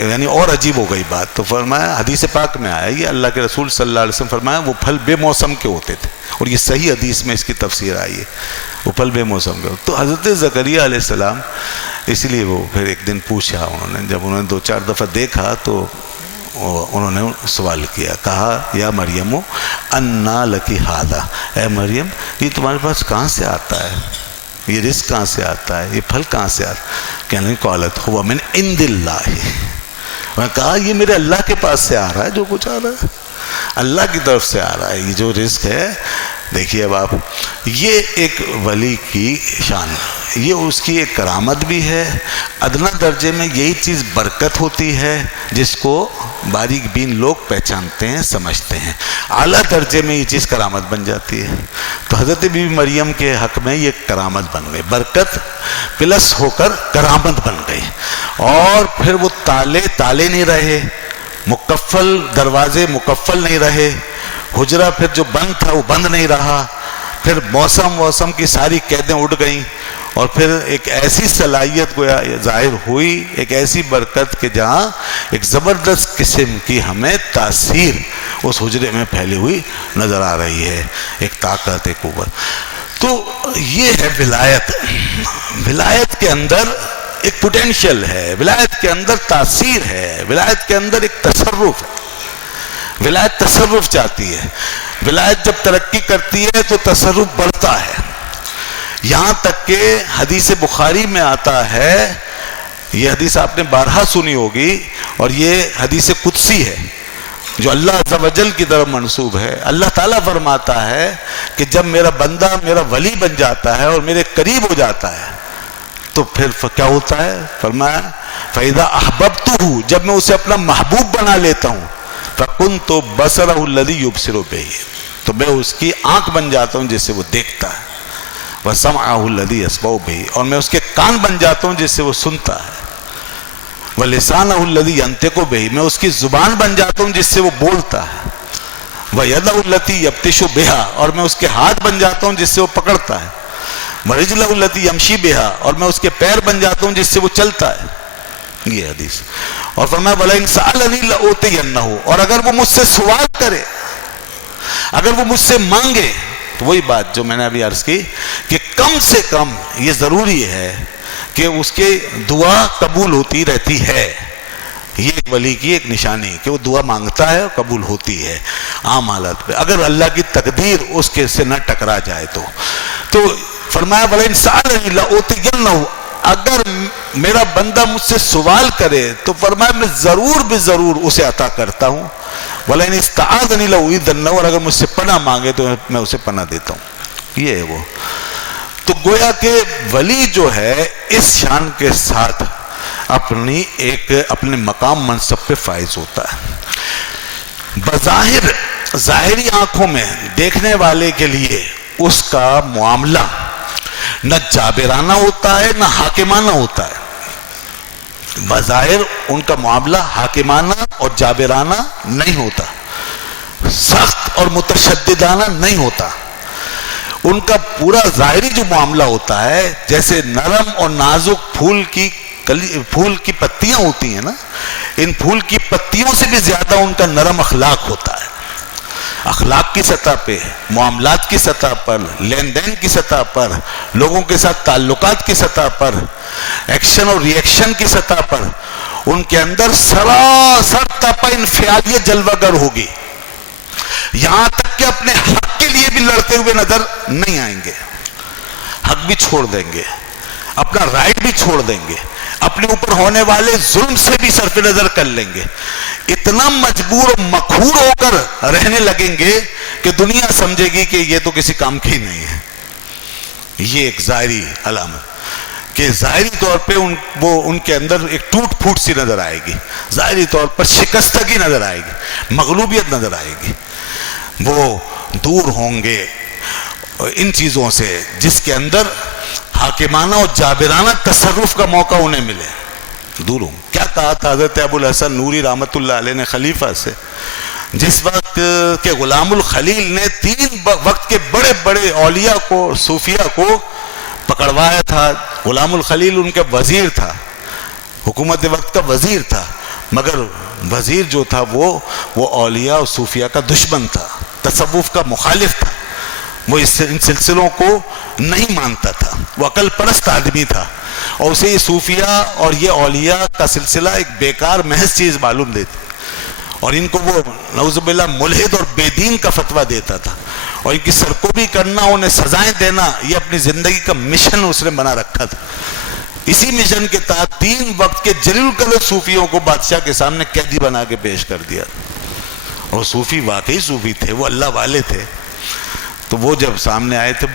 یعنی اور عجیب ہو گئی بات۔ تو فرمایا حدیث پاک میں آیا، یہ اللہ کے رسول صلی اللہ علیہ وسلم فرمایا وہ پھل بے موسم کے ہوتے تھے، اور یہ صحیح حدیث میں اس کی تفسیر آئی ہے، وہ پھل بے موسم کے۔ تو حضرت زکریا علیہ السلام، اس لیے وہ پھر ایک دن پوچھا انہوں نے، جب انہوں نے 2-4 دفعہ دیکھا تو انہوں نے سوال کیا، کہا یا مریم انا لکی ھذا، اے مریم یہ تمہارے پاس کہاں سے آتا ہے، یہ رزق کہاں سے آتا ہے، یہ پھل کہاں سے آتا ہے؟ کہنے لگی قالت ہوا من عند اللہ، میں نے کہا یہ میرے اللہ کے پاس سے آ رہا ہے، جو کچھ آ رہا ہے اللہ کی طرف سے آ رہا ہے، یہ جو رزق ہے۔ دیکھیے اب آپ، یہ ایک ولی کی شان، یہ اس کی ایک کرامت بھی ہے۔ ادنا درجے میں یہی چیز برکت ہوتی ہے جس کو باریک بین لوگ پہچانتے ہیں، سمجھتے ہیں، اعلیٰ درجے میں یہ چیز کرامت بن جاتی ہے۔ تو حضرت بی بی مریم کے حق میں یہ کرامت بن گئی، برکت پلس ہو کر کرامت بن گئی، اور پھر وہ تالے نہیں رہے، مکفل دروازے مکفل نہیں رہے، حجرہ پھر جو بند تھا وہ بند نہیں رہا، پھر موسم کی ساری قیدیں اٹھ گئیں، اور پھر ایک ایسی صلاحیت گویا ظاہر ہوئی، ایک ایسی برکت کہ جہاں ایک زبردست قسم کی ہمیں تاثیر اس حجرے میں پھیلی ہوئی نظر آ رہی ہے، ایک طاقت، ایک قوت۔ تو یہ ہے ولایت۔ ولایت کے اندر ایک پوٹینشل ہے، ولایت کے اندر تاثیر ہے، ولایت کے اندر ایک تصرف ہے۔ ولایت تصرف چاہتی ہے، ولایت جب ترقی کرتی ہے تو تصرف بڑھتا ہے، یہاں تک کہ حدیث بخاری میں آتا ہے، یہ حدیث آپ نے بارہا سنی ہوگی، اور یہ حدیث قدسی ہے جو اللہ عز و جل کی طرف منسوب ہے۔ اللہ تعالیٰ فرماتا ہے کہ جب میرا بندہ میرا ولی بن جاتا ہے اور میرے قریب ہو جاتا ہے تو پھر کیا ہوتا ہے؟ فرمایا فَإِذَا أَحْبَبْتُهُ، جب میں اسے اپنا محبوب بنا لیتا ہوں، فَكُنْتُ بَصَرَهُ الَّذِي يُبْصِرُ بِهِ، تو میں اس کی آنکھ بن جاتا ہوں جس سے وہ دیکھتا ہے، وَسَمْعَهُ الَّذِي يَسْمَعُ بِهِ، اور میں اس کے کان بن جاتا ہوں جس سے وہ سنتا ہے، وَلِسَانَهُ الَّذِي يَنْطِقُ بِهِ، میں اس کی زبان بن جاتا ہوں جس سے وہ بولتا ہے، وَيَدَهُ الَّتِي يَبْطِشُ بِهَا، اور میں اس کے ہاتھ بن جاتا ہوں جس سے وہ پکڑتا ہے، وَرِجْلَهُ الَّتِي يَمْشِي بِهَا، اور میں اس کے پیر بن جاتا ہوں جس سے وہ چلتا ہے۔ یہ حدیث، اور فرمایا وَلَئِنْ سَأَلَنِي لَأُعْطِيَنَّهُ، اور اگر وہ مجھ سے سوال کرے، اگر وہ مجھ سے مانگے، تو وہی بات جو میں نے ابھی عرض کی کہ کم سے کم یہ ضروری ہے کہ اس کے دعا قبول ہوتی رہتی ہے، یہ ایک ولی کی ایک نشانی کہ وہ دعا مانگتا ہے اور قبول ہوتی ہے عام حالت پہ، اگر اللہ کی تقدیر اس کے سے نہ ٹکرا جائے تو فرمایا وَلَئِنْ سَأَلَنِي لَأُعْطِيَنَّهُ، اگر میرا بندہ مجھ سے سوال کرے تو فرمایا میں ضرور بے ضرور اسے عطا کرتا ہوں، وَلَئِنِ اسْتَعَاذَنِي لَأُعِيذَنَّهُ، اور اگر مجھ سے پناہ مانگے تو میں اسے پناہ دیتا ہوں۔ یہ ہے وہ۔ تو گویا کہ ولی جو ہے اس شان کے ساتھ اپنے مقام منصب پہ فائز ہوتا ہے۔ بظاہر ظاہری آنکھوں میں دیکھنے والے کے لیے اس کا معاملہ نہ جابرانہ ہوتا ہے نہ حاکمانہ ہوتا ہے. بظاہر ان کا معاملہ حاکمانہ اور جابرانہ نہیں ہوتا، سخت اور متشددانہ نہیں ہوتا. ان کا پورا ظاہری جو معاملہ ہوتا ہے جیسے نرم اور نازک پھول کی پتیاں ہوتی ہیں نا، ان پھول کی پتیوں سے بھی زیادہ ان کا نرم اخلاق ہوتا ہے. اخلاق کی سطح پہ، معاملات کی سطح پر، لین دین کی سطح پر، لوگوں کے ساتھ تعلقات کی سطح پر، ایکشن اور ری ایکشن کی سطح پر ان کے اندر سراسر تپا انفعالیت جلوہ گر ہوگی. یہاں تک کہ اپنے حق کے لیے بھی لڑتے ہوئے نظر نہیں آئیں گے، حق بھی چھوڑ دیں گے، اپنا رائٹ بھی چھوڑ دیں گے، اپنے اوپر ہونے والے ظلم سے بھی صرف نظر کر لیں گے. اتنا مجبور و مقہور ہو کر رہنے لگیں گے کہ دنیا سمجھے گی کہ یہ تو کسی کام کی نہیں ہے. یہ ایک ظاہری علامت کہ ظاہری طور پہ ان کے اندر ایک ٹوٹ پھوٹ سی نظر آئے گی، ظاہری طور پر شکستگی نظر آئے گی، مغلوبیت نظر آئے گی. وہ دور ہوں گے ان چیزوں سے جس کے اندر حاکمانہ اور جابرانہ تصرف کا موقع انہیں ملے. دور ہوں. کیا کہا تھا حضرت ابو الحسن نوری رحمۃ اللہ علیہ نے خلیفہ سے؟ جس وقت کہ غلام الخلیل نے 3 وقت کے بڑے بڑے اولیاء کو، صوفیاء کو پکڑوایا تھا. غلام الخلیل ان کا وزیر تھا، حکومت وقت کا وزیر تھا، مگر وزیر جو تھا وہ اولیاء اور صوفیاء کا دشمن تھا، تصوف کا مخالف تھا. وہ ان سلسلوں کو نہیں مانتا تھا، وہ عقل پرست آدمی تھا، اور اسے یہ صوفیاء اور یہ اولیاء کا سلسلہ ایک بیکار محض چیز معلوم دیتی، اور ان کو وہ نعوذ باللہ ملحد اور بے دین کا فتویٰ دیتا تھا، اور ان کی سرکوبی کرنا، انہیں سزائیں دینا، یہ اپنی زندگی کا مشن اس نے بنا رکھا تھا. اسی مشن کے تحت 3 وقت کے جلیل القدر صوفیوں کو بادشاہ کے سامنے قیدی بنا کے پیش کر دیا. اور صوفی واقعی صوفی تھے، وہ اللہ والے تھے. تو وہ جب سامنے آئے تھے،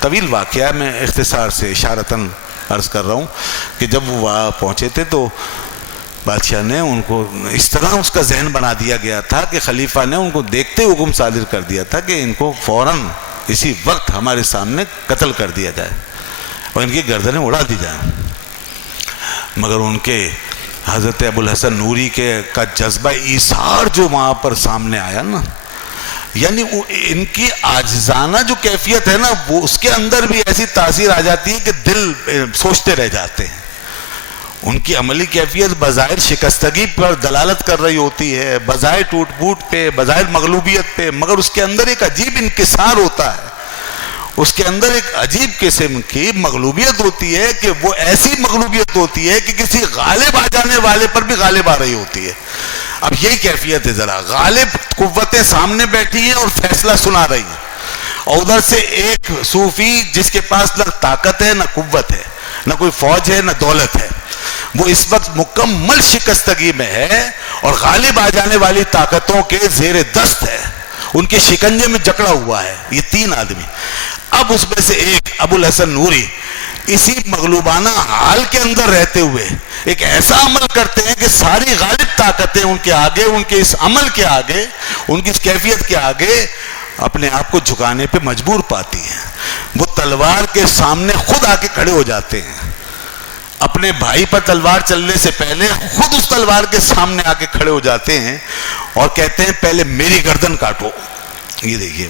طویل واقعہ میں اختصار سے اشارتاً عرض کر رہا ہوں کہ جب وہ وہاں پہنچے تھے تو بادشاہ نے ان کو اس طرح اس کا ذہن بنا دیا گیا تھا کہ خلیفہ نے ان کو دیکھتے حکم صادر کر دیا تھا کہ ان کو فوراً اسی وقت ہمارے سامنے قتل کر دیا جائے اور ان کی گردنیں اڑا دی جائیں. مگر ان کے حضرت ابو الحسن نوری کا جذبہ ایثار جو وہاں پر سامنے آیا نا، یعنی ان کی عاجزانہ جو کیفیت ہے نا، وہ اس کے اندر بھی ایسی تاثیر آ جاتی ہے کہ دل سوچتے رہ جاتے ہیں. ان کی عملی کیفیت بظاہر شکستگی پر دلالت کر رہی ہوتی ہے، بظاہر ٹوٹ پھوٹ پہ، بظاہر مغلوبیت پہ، مگر اس کے اندر ایک عجیب انکسار ہوتا ہے، اس کے اندر ایک عجیب قسم کی مغلوبیت ہوتی ہے کہ وہ ایسی مغلوبیت ہوتی ہے کہ کسی غالب آ جانے والے پر بھی غالب آ رہی ہوتی ہے. اب یہی کیفیت ہے، ذرا غالب قوتیں سامنے بیٹھی ہیں اور فیصلہ سنا رہی ہیں، اور ادھر سے ایک صوفی جس کے پاس نہ طاقت ہے نہ قوت ہے، نہ کوئی فوج ہے نہ دولت ہے، وہ اس وقت مکمل شکستگی میں ہے اور غالب آ جانے والی طاقتوں کے زیر دست ہے، ان کے شکنجے میں جکڑا ہوا ہے. یہ 3 آدمی. اب اس میں سے ایک ابو الحسن نوری اسی مغلوبانہ حال کے اندر رہتے ہوئے ایک ایسا عمل کرتے ہیں کہ ساری غالب طاقتیں ان کے آگے، ان کے اس عمل کے آگے، ان کی اس کیفیت کے آگے اپنے آپ کو جھکانے پہ مجبور پاتی ہیں. وہ تلوار کے سامنے خود آ کے کھڑے ہو جاتے ہیں، اپنے بھائی پر تلوار چلنے سے پہلے خود اس تلوار کے سامنے آ کے کھڑے ہو جاتے ہیں اور کہتے ہیں پہلے میری گردن کاٹو. یہ دیکھیے،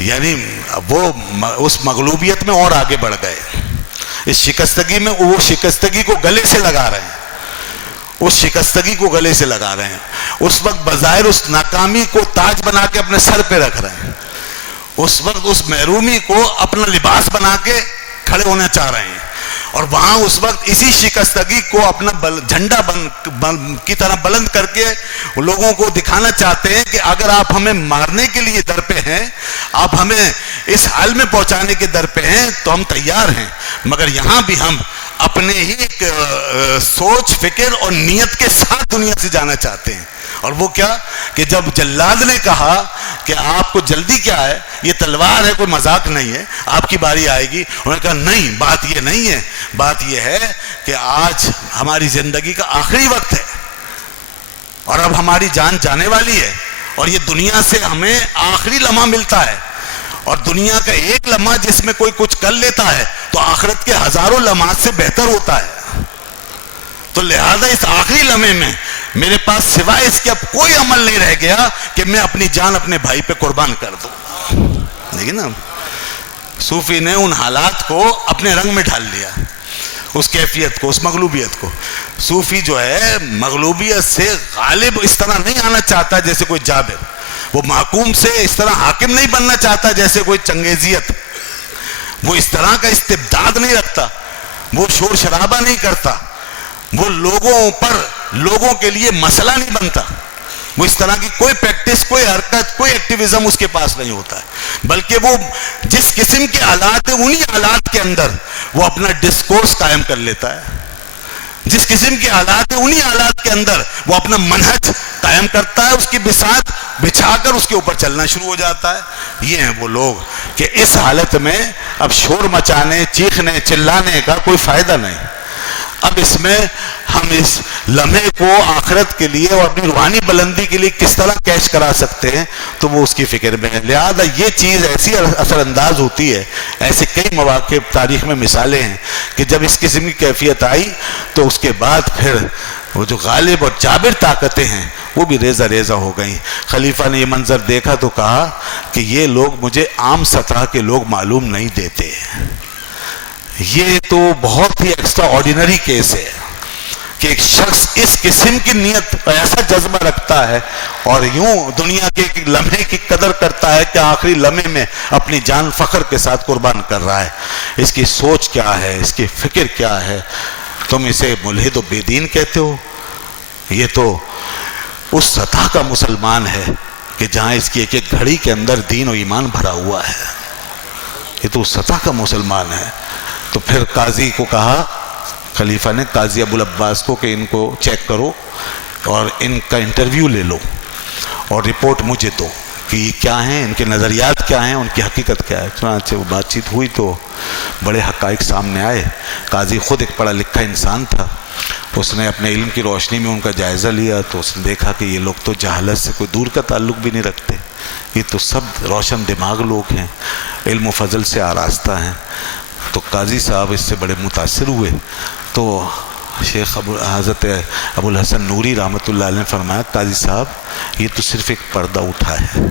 یعنی وہ اس مغلوبیت میں اور آگے بڑھ گئے، اس شکستگی میں وہ شکستگی کو گلے سے لگا رہے ہیں، اس شکستگی کو گلے سے لگا رہے ہیں. اس وقت بظاہر اس ناکامی کو تاج بنا کے اپنے سر پہ رکھ رہے ہیں، اس وقت اس محرومی کو اپنا لباس بنا کے کھڑے ہونا چاہ رہے ہیں، اور وہاں اس وقت اسی شکستگی کو اپنا جھنڈا کی طرح بلند کر کے لوگوں کو دکھانا چاہتے ہیں کہ اگر آپ ہمیں مارنے کے لیے در پہ ہیں، آپ ہمیں اس حال میں پہنچانے کے در پہ ہیں تو ہم تیار ہیں، مگر یہاں بھی ہم اپنے ہی سوچ، فکر اور نیت کے ساتھ دنیا سے جانا چاہتے ہیں. اور وہ کیا کہ جب جلاد نے کہا کہ آپ کو جلدی کیا ہے، یہ تلوار ہے، کوئی مذاق نہیں ہے، آپ کی باری آئے گی، انہوں نے کہا نہیں، بات یہ نہیں ہے، بات یہ ہے کہ آج ہماری زندگی کا آخری وقت ہے اور اب ہماری جان جانے والی ہے، اور یہ دنیا سے ہمیں آخری لمحہ ملتا ہے، اور دنیا کا ایک لمحہ جس میں کوئی کچھ کر لیتا ہے تو آخرت کے ہزاروں لمحات سے بہتر ہوتا ہے۔ تو لہذا اس آخری لمحے میں میرے پاس سوائے اس کے اب کوئی عمل نہیں رہ گیا کہ میں اپنی جان اپنے بھائی پہ قربان کر دوں۔ لیکن نا صوفی نے ان حالات کو اپنے رنگ میں ڈھال لیا، اس کیفیت کو، اس مغلوبیت کو۔ صوفی جو ہے مغلوبیت سے غالب اس طرح نہیں آنا چاہتا جیسے کوئی جابر، وہ محکوم سے اس طرح حاکم نہیں بننا چاہتا جیسے کوئی چنگیزیت، وہ اس طرح کا استبداد نہیں رکھتا، وہ شور شرابہ نہیں کرتا، وہ لوگوں پر، لوگوں کے لیے مسئلہ نہیں بنتا، وہ اس طرح کی کوئی پریکٹس، کوئی حرکت، کوئی ایکٹیویزم اس کے پاس نہیں ہوتا ہے، بلکہ وہ جس قسم کے حالات ہیں انہی حالات کے اندر وہ اپنا ڈسکورس قائم کر لیتا ہے، جس قسم کے حالات ہیں انہی حالات کے اندر وہ اپنا منہج قائم کرتا ہے، اس کی بساط بچھا کر اس کے اوپر چلنا شروع ہو جاتا ہے۔ یہ ہیں وہ لوگ کہ اس حالت میں اب شور مچانے، چیخنے، چلانے کا کوئی فائدہ نہیں، اب اس میں ہم اس لمحے کو آخرت کے لیے اور اپنی روحانی بلندی کے لیے کس طرح کیش کرا سکتے ہیں تو وہ اس کی فکر میں ہے۔ لہذا یہ چیز ایسی اثر انداز ہوتی ہے، ایسے کئی مواقع تاریخ میں مثالیں ہیں کہ جب اس قسم کی کیفیت آئی تو اس کے بعد پھر وہ جو غالب اور جابر طاقتیں ہیں وہ بھی ریزہ ریزہ ہو گئیں۔ خلیفہ نے یہ منظر دیکھا تو کہا کہ یہ لوگ مجھے عام سطح کے لوگ معلوم نہیں دیتے، یہ تو بہت ہی ایکسٹرا آرڈینری کیس ہے کہ ایک شخص اس قسم کی نیت، ایسا جذبہ رکھتا ہے اور یوں دنیا کے ایک لمحے کی قدر کرتا ہے کہ آخری لمحے میں اپنی جان فخر کے ساتھ قربان کر رہا ہے۔ اس کی سوچ کیا ہے، اس کی فکر کیا ہے؟ تم اسے ملحد و بے دین کہتے ہو؟ یہ تو اس سطح کا مسلمان ہے کہ جہاں اس کی ایک ایک گھڑی کے اندر دین و ایمان بھرا ہوا ہے، یہ تو اس سطح کا مسلمان ہے۔ تو پھر قاضی کو کہا، خلیفہ نے قاضی ابو العباس کو، کہ ان کو چیک کرو اور ان کا انٹرویو لے لو اور رپورٹ مجھے دو کہ یہ کیا ہیں، ان کے نظریات کیا ہیں، ان کی حقیقت کیا ہے۔ چنانچہ وہ بات چیت ہوئی تو بڑے حقائق سامنے آئے۔ قاضی خود ایک پڑھا لکھا انسان تھا، اس نے اپنے علم کی روشنی میں ان کا جائزہ لیا تو اس نے دیکھا کہ یہ لوگ تو جہالت سے کوئی دور کا تعلق بھی نہیں رکھتے، یہ تو سب روشن دماغ لوگ ہیں، علم و فضل سے آراستہ ہیں۔ تو قاضی صاحب اس سے بڑے متاثر ہوئے، تو شیخ حضرت ابو الحسن نوری رحمۃ اللہ علیہ نے فرمایا، قاضی صاحب یہ تو صرف ایک پردہ اٹھا ہے۔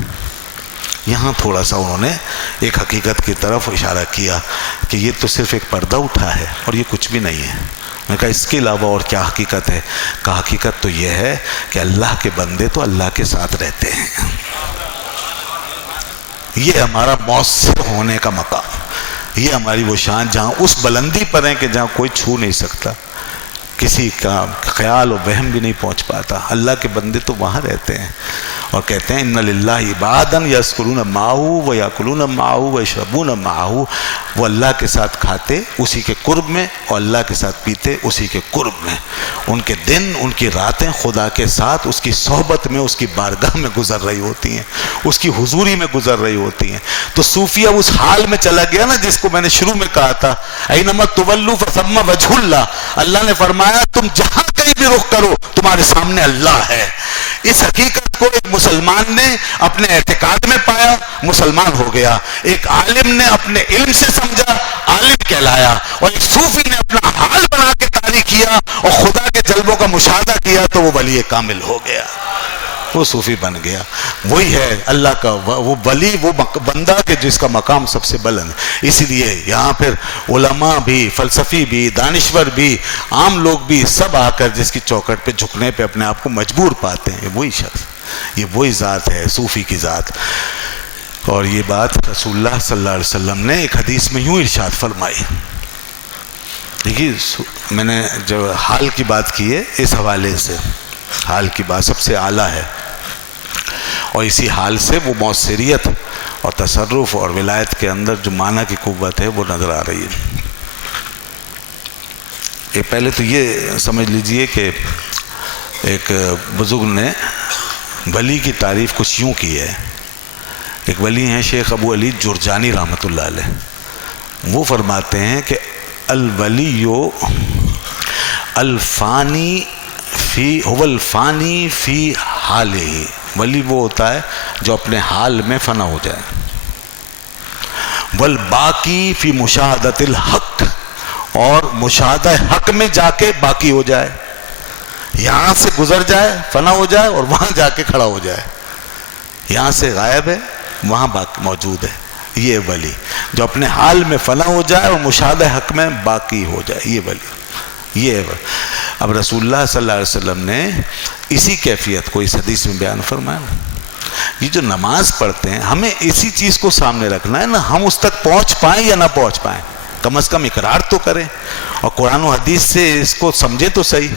یہاں تھوڑا سا انہوں نے ایک حقیقت کی طرف اشارہ کیا کہ یہ تو صرف ایک پردہ اٹھا ہے اور یہ کچھ بھی نہیں ہے۔ میں کہا اس کے علاوہ اور کیا حقیقت ہے؟ کہا حقیقت تو یہ ہے کہ اللہ کے بندے تو اللہ کے ساتھ رہتے ہیں، یہ ہمارا مؤثر ہونے کا مقام، یہ ہماری وہ شان جہاں اس بلندی پر ہیں کہ جہاں کوئی چھو نہیں سکتا، کسی کا خیال و وہم بھی نہیں پہنچ پاتا۔ اللہ کے بندے تو وہاں رہتے ہیں اور کہتے ہیں ان للہ عبادا یسکرون معہ ویاکلون معہ ویشربون معہ، وہ اللہ کے ساتھ کھاتے اسی کے قرب میں اور اللہ کے ساتھ پیتے اسی کے قرب میں، ان کے دن ان کی راتیں خدا کے ساتھ اس کی صحبت میں، اس کی بارگاہ میں گزر رہی ہوتی ہیں، اس کی حضوری میں گزر رہی ہوتی ہیں۔ تو صوفیہ اس حال میں چلا گیا نا جس کو میں نے شروع میں کہا تھا، اینما تولوا فثم وجہ اللہ، اللہ نے فرمایا تم جہاں کہیں بھی رخ کرو تمہارے سامنے اللہ ہے۔ اس حقیقت کو ایک مسلمان نے اپنے اعتقاد میں پایا، مسلمان ہو گیا۔ ایک عالم نے اپنے علم سے سمجھا، عالم کہلایا، اور ایک صوفی نے اپنا حال بنا کے تاریخ کیا اور خدا کے جلووں کا مشاہدہ کیا تو وہ ولی کامل ہو گیا، وہ صوفی بن گیا۔ وہی ہے اللہ کا وہ ولی، وہ بندہ کہ جس کا مقام سب سے بلند۔ اسی لیے یہاں پھر علماء بھی، فلسفی بھی، دانشور بھی، عام لوگ بھی سب آ کر جس کی چوکٹ پہ جھکنے پہ اپنے آپ کو مجبور پاتے ہیں، یہ وہی شخص، یہ وہی ذات ہے، صوفی کی ذات۔ اور یہ بات رسول اللہ صلی اللہ علیہ وسلم نے ایک حدیث میں یوں ارشاد فرمائی۔ دیکھیے میں نے جو حال کی بات کی ہے اس حوالے سے، حال کی بات سب سے اعلیٰ ہے، اور اسی حال سے وہ مؤثریت اور تصرف اور ولایت کے اندر جو معنی کی قوت ہے وہ نظر آ رہی ہے۔ پہلے تو یہ سمجھ لیجئے کہ ایک بزرگ نے ولی کی تعریف کچھ یوں کی ہے۔ ایک ولی ہیں شیخ ابو علی جرجانی رحمۃ اللہ علیہ، وہ فرماتے ہیں کہ الولی الفانی فی هو الفانی فی حاله، ولی وہ ہوتا ہے جو اپنے حال میں فنا ہو جائے. والباقی فی مشاہدۃ الحق، اور مشاہدہ حق میں جا کے باقی ہو جائے، یہاں سے گزر جائے فنا ہو جائے اور وہاں جا کے کھڑا ہو جائے. یہاں سے غائب ہے وہاں باقی موجود ہے. یہ ولی جو اپنے حال میں فنا ہو جائے اور مشاہدہ حق میں باقی ہو جائے، یہ ولی. یہ اب رسول اللہ صلی اللہ علیہ وسلم نے اسی کیفیت کو اس حدیث میں بیان فرمایا. یہ جو نماز پڑھتے ہیں ہمیں اسی چیز کو سامنے رکھنا ہے نا، ہم اس تک پہنچ پائیں یا نہ پہنچ پائیں، کم از کم اقرار تو کریں اور قرآن و حدیث سے اس کو سمجھے تو صحیح.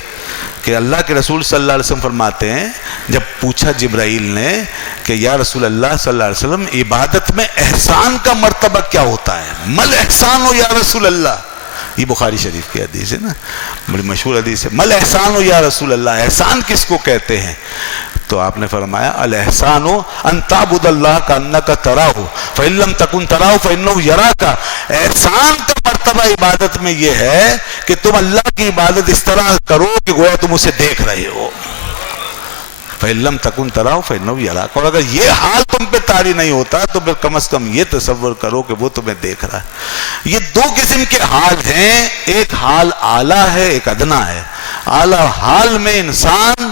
کہ اللہ کے رسول صلی اللہ علیہ وسلم فرماتے ہیں، جب پوچھا جبرائیل نے کہ یا رسول اللہ صلی اللہ علیہ وسلم عبادت میں احسان کا مرتبہ کیا ہوتا ہے، مل احسان ہو یا رسول اللہ، یہ بخاری شریف کی حدیث ہے نا، بڑی مشہور حدیث ہے، مل احسان ہو یا رسول اللہ، احسان کس کو کہتے ہیں؟ تو آپ نے فرمایا الاحسان ان تعبد اللہ کانک تراہ فإن لم تکن تراہ فإنہ یراک. احسان کا مرتبہ عبادت میں یہ ہے کہ تم اللہ کی عبادت اس طرح کرو کہ گویا تم اسے دیکھ رہے ہو. فإن لم تکن تراہ فإنہ یراک. اور اگر یہ حال تم پہ طاری نہیں ہوتا تو پھر کم از کم یہ تصور کرو کہ وہ تمہیں دیکھ رہا ہے. یہ دو قسم کے حال ہیں، ایک حال اعلیٰ ہے، ایک ادنا ہے. اعلیٰ حال میں انسان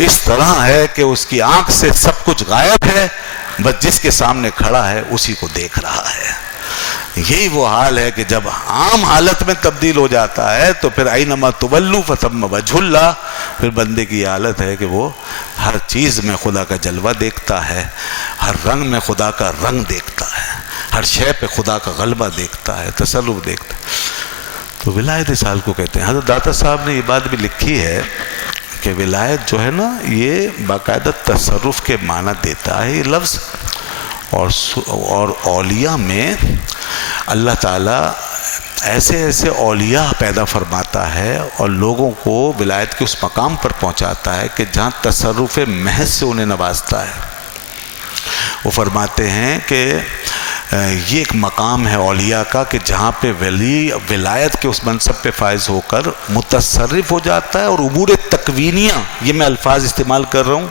اس طرح ہے کہ اس کی آنکھ سے سب کچھ غائب ہے، بس جس کے سامنے کھڑا ہے اسی کو دیکھ رہا ہے. یہی وہ حال ہے کہ جب عام حالت میں تبدیل ہو جاتا ہے تو پھر اینما تولوا فثم وجہ اللہ، پھر بندے کی حالت ہے کہ وہ ہر چیز میں خدا کا جلوہ دیکھتا ہے، ہر رنگ میں خدا کا رنگ دیکھتا ہے، ہر شے پہ خدا کا غلبہ دیکھتا ہے، تصرف دیکھتا ہے. تو ولایت اس حال کو کہتے ہیں. حضرت داتا صاحب نے یہ بات بھی لکھی ہے کہ ولایت جو ہے نا یہ باقاعدہ تصرف کے معنی دیتا ہے یہ لفظ. اور اولیاء میں اللہ تعالیٰ ایسے ایسے اولیاء پیدا فرماتا ہے اور لوگوں کو ولایت کے اس مقام پر پہنچاتا ہے کہ جہاں تصرف محض سے انہیں نوازتا ہے. وہ فرماتے ہیں کہ یہ ایک مقام ہے اولیاء کا کہ جہاں پہ ولی ولایت کے اس منصب پہ فائز ہو کر متصرف ہو جاتا ہے. اور امور تکوینیاں، یہ میں الفاظ استعمال کر رہا ہوں،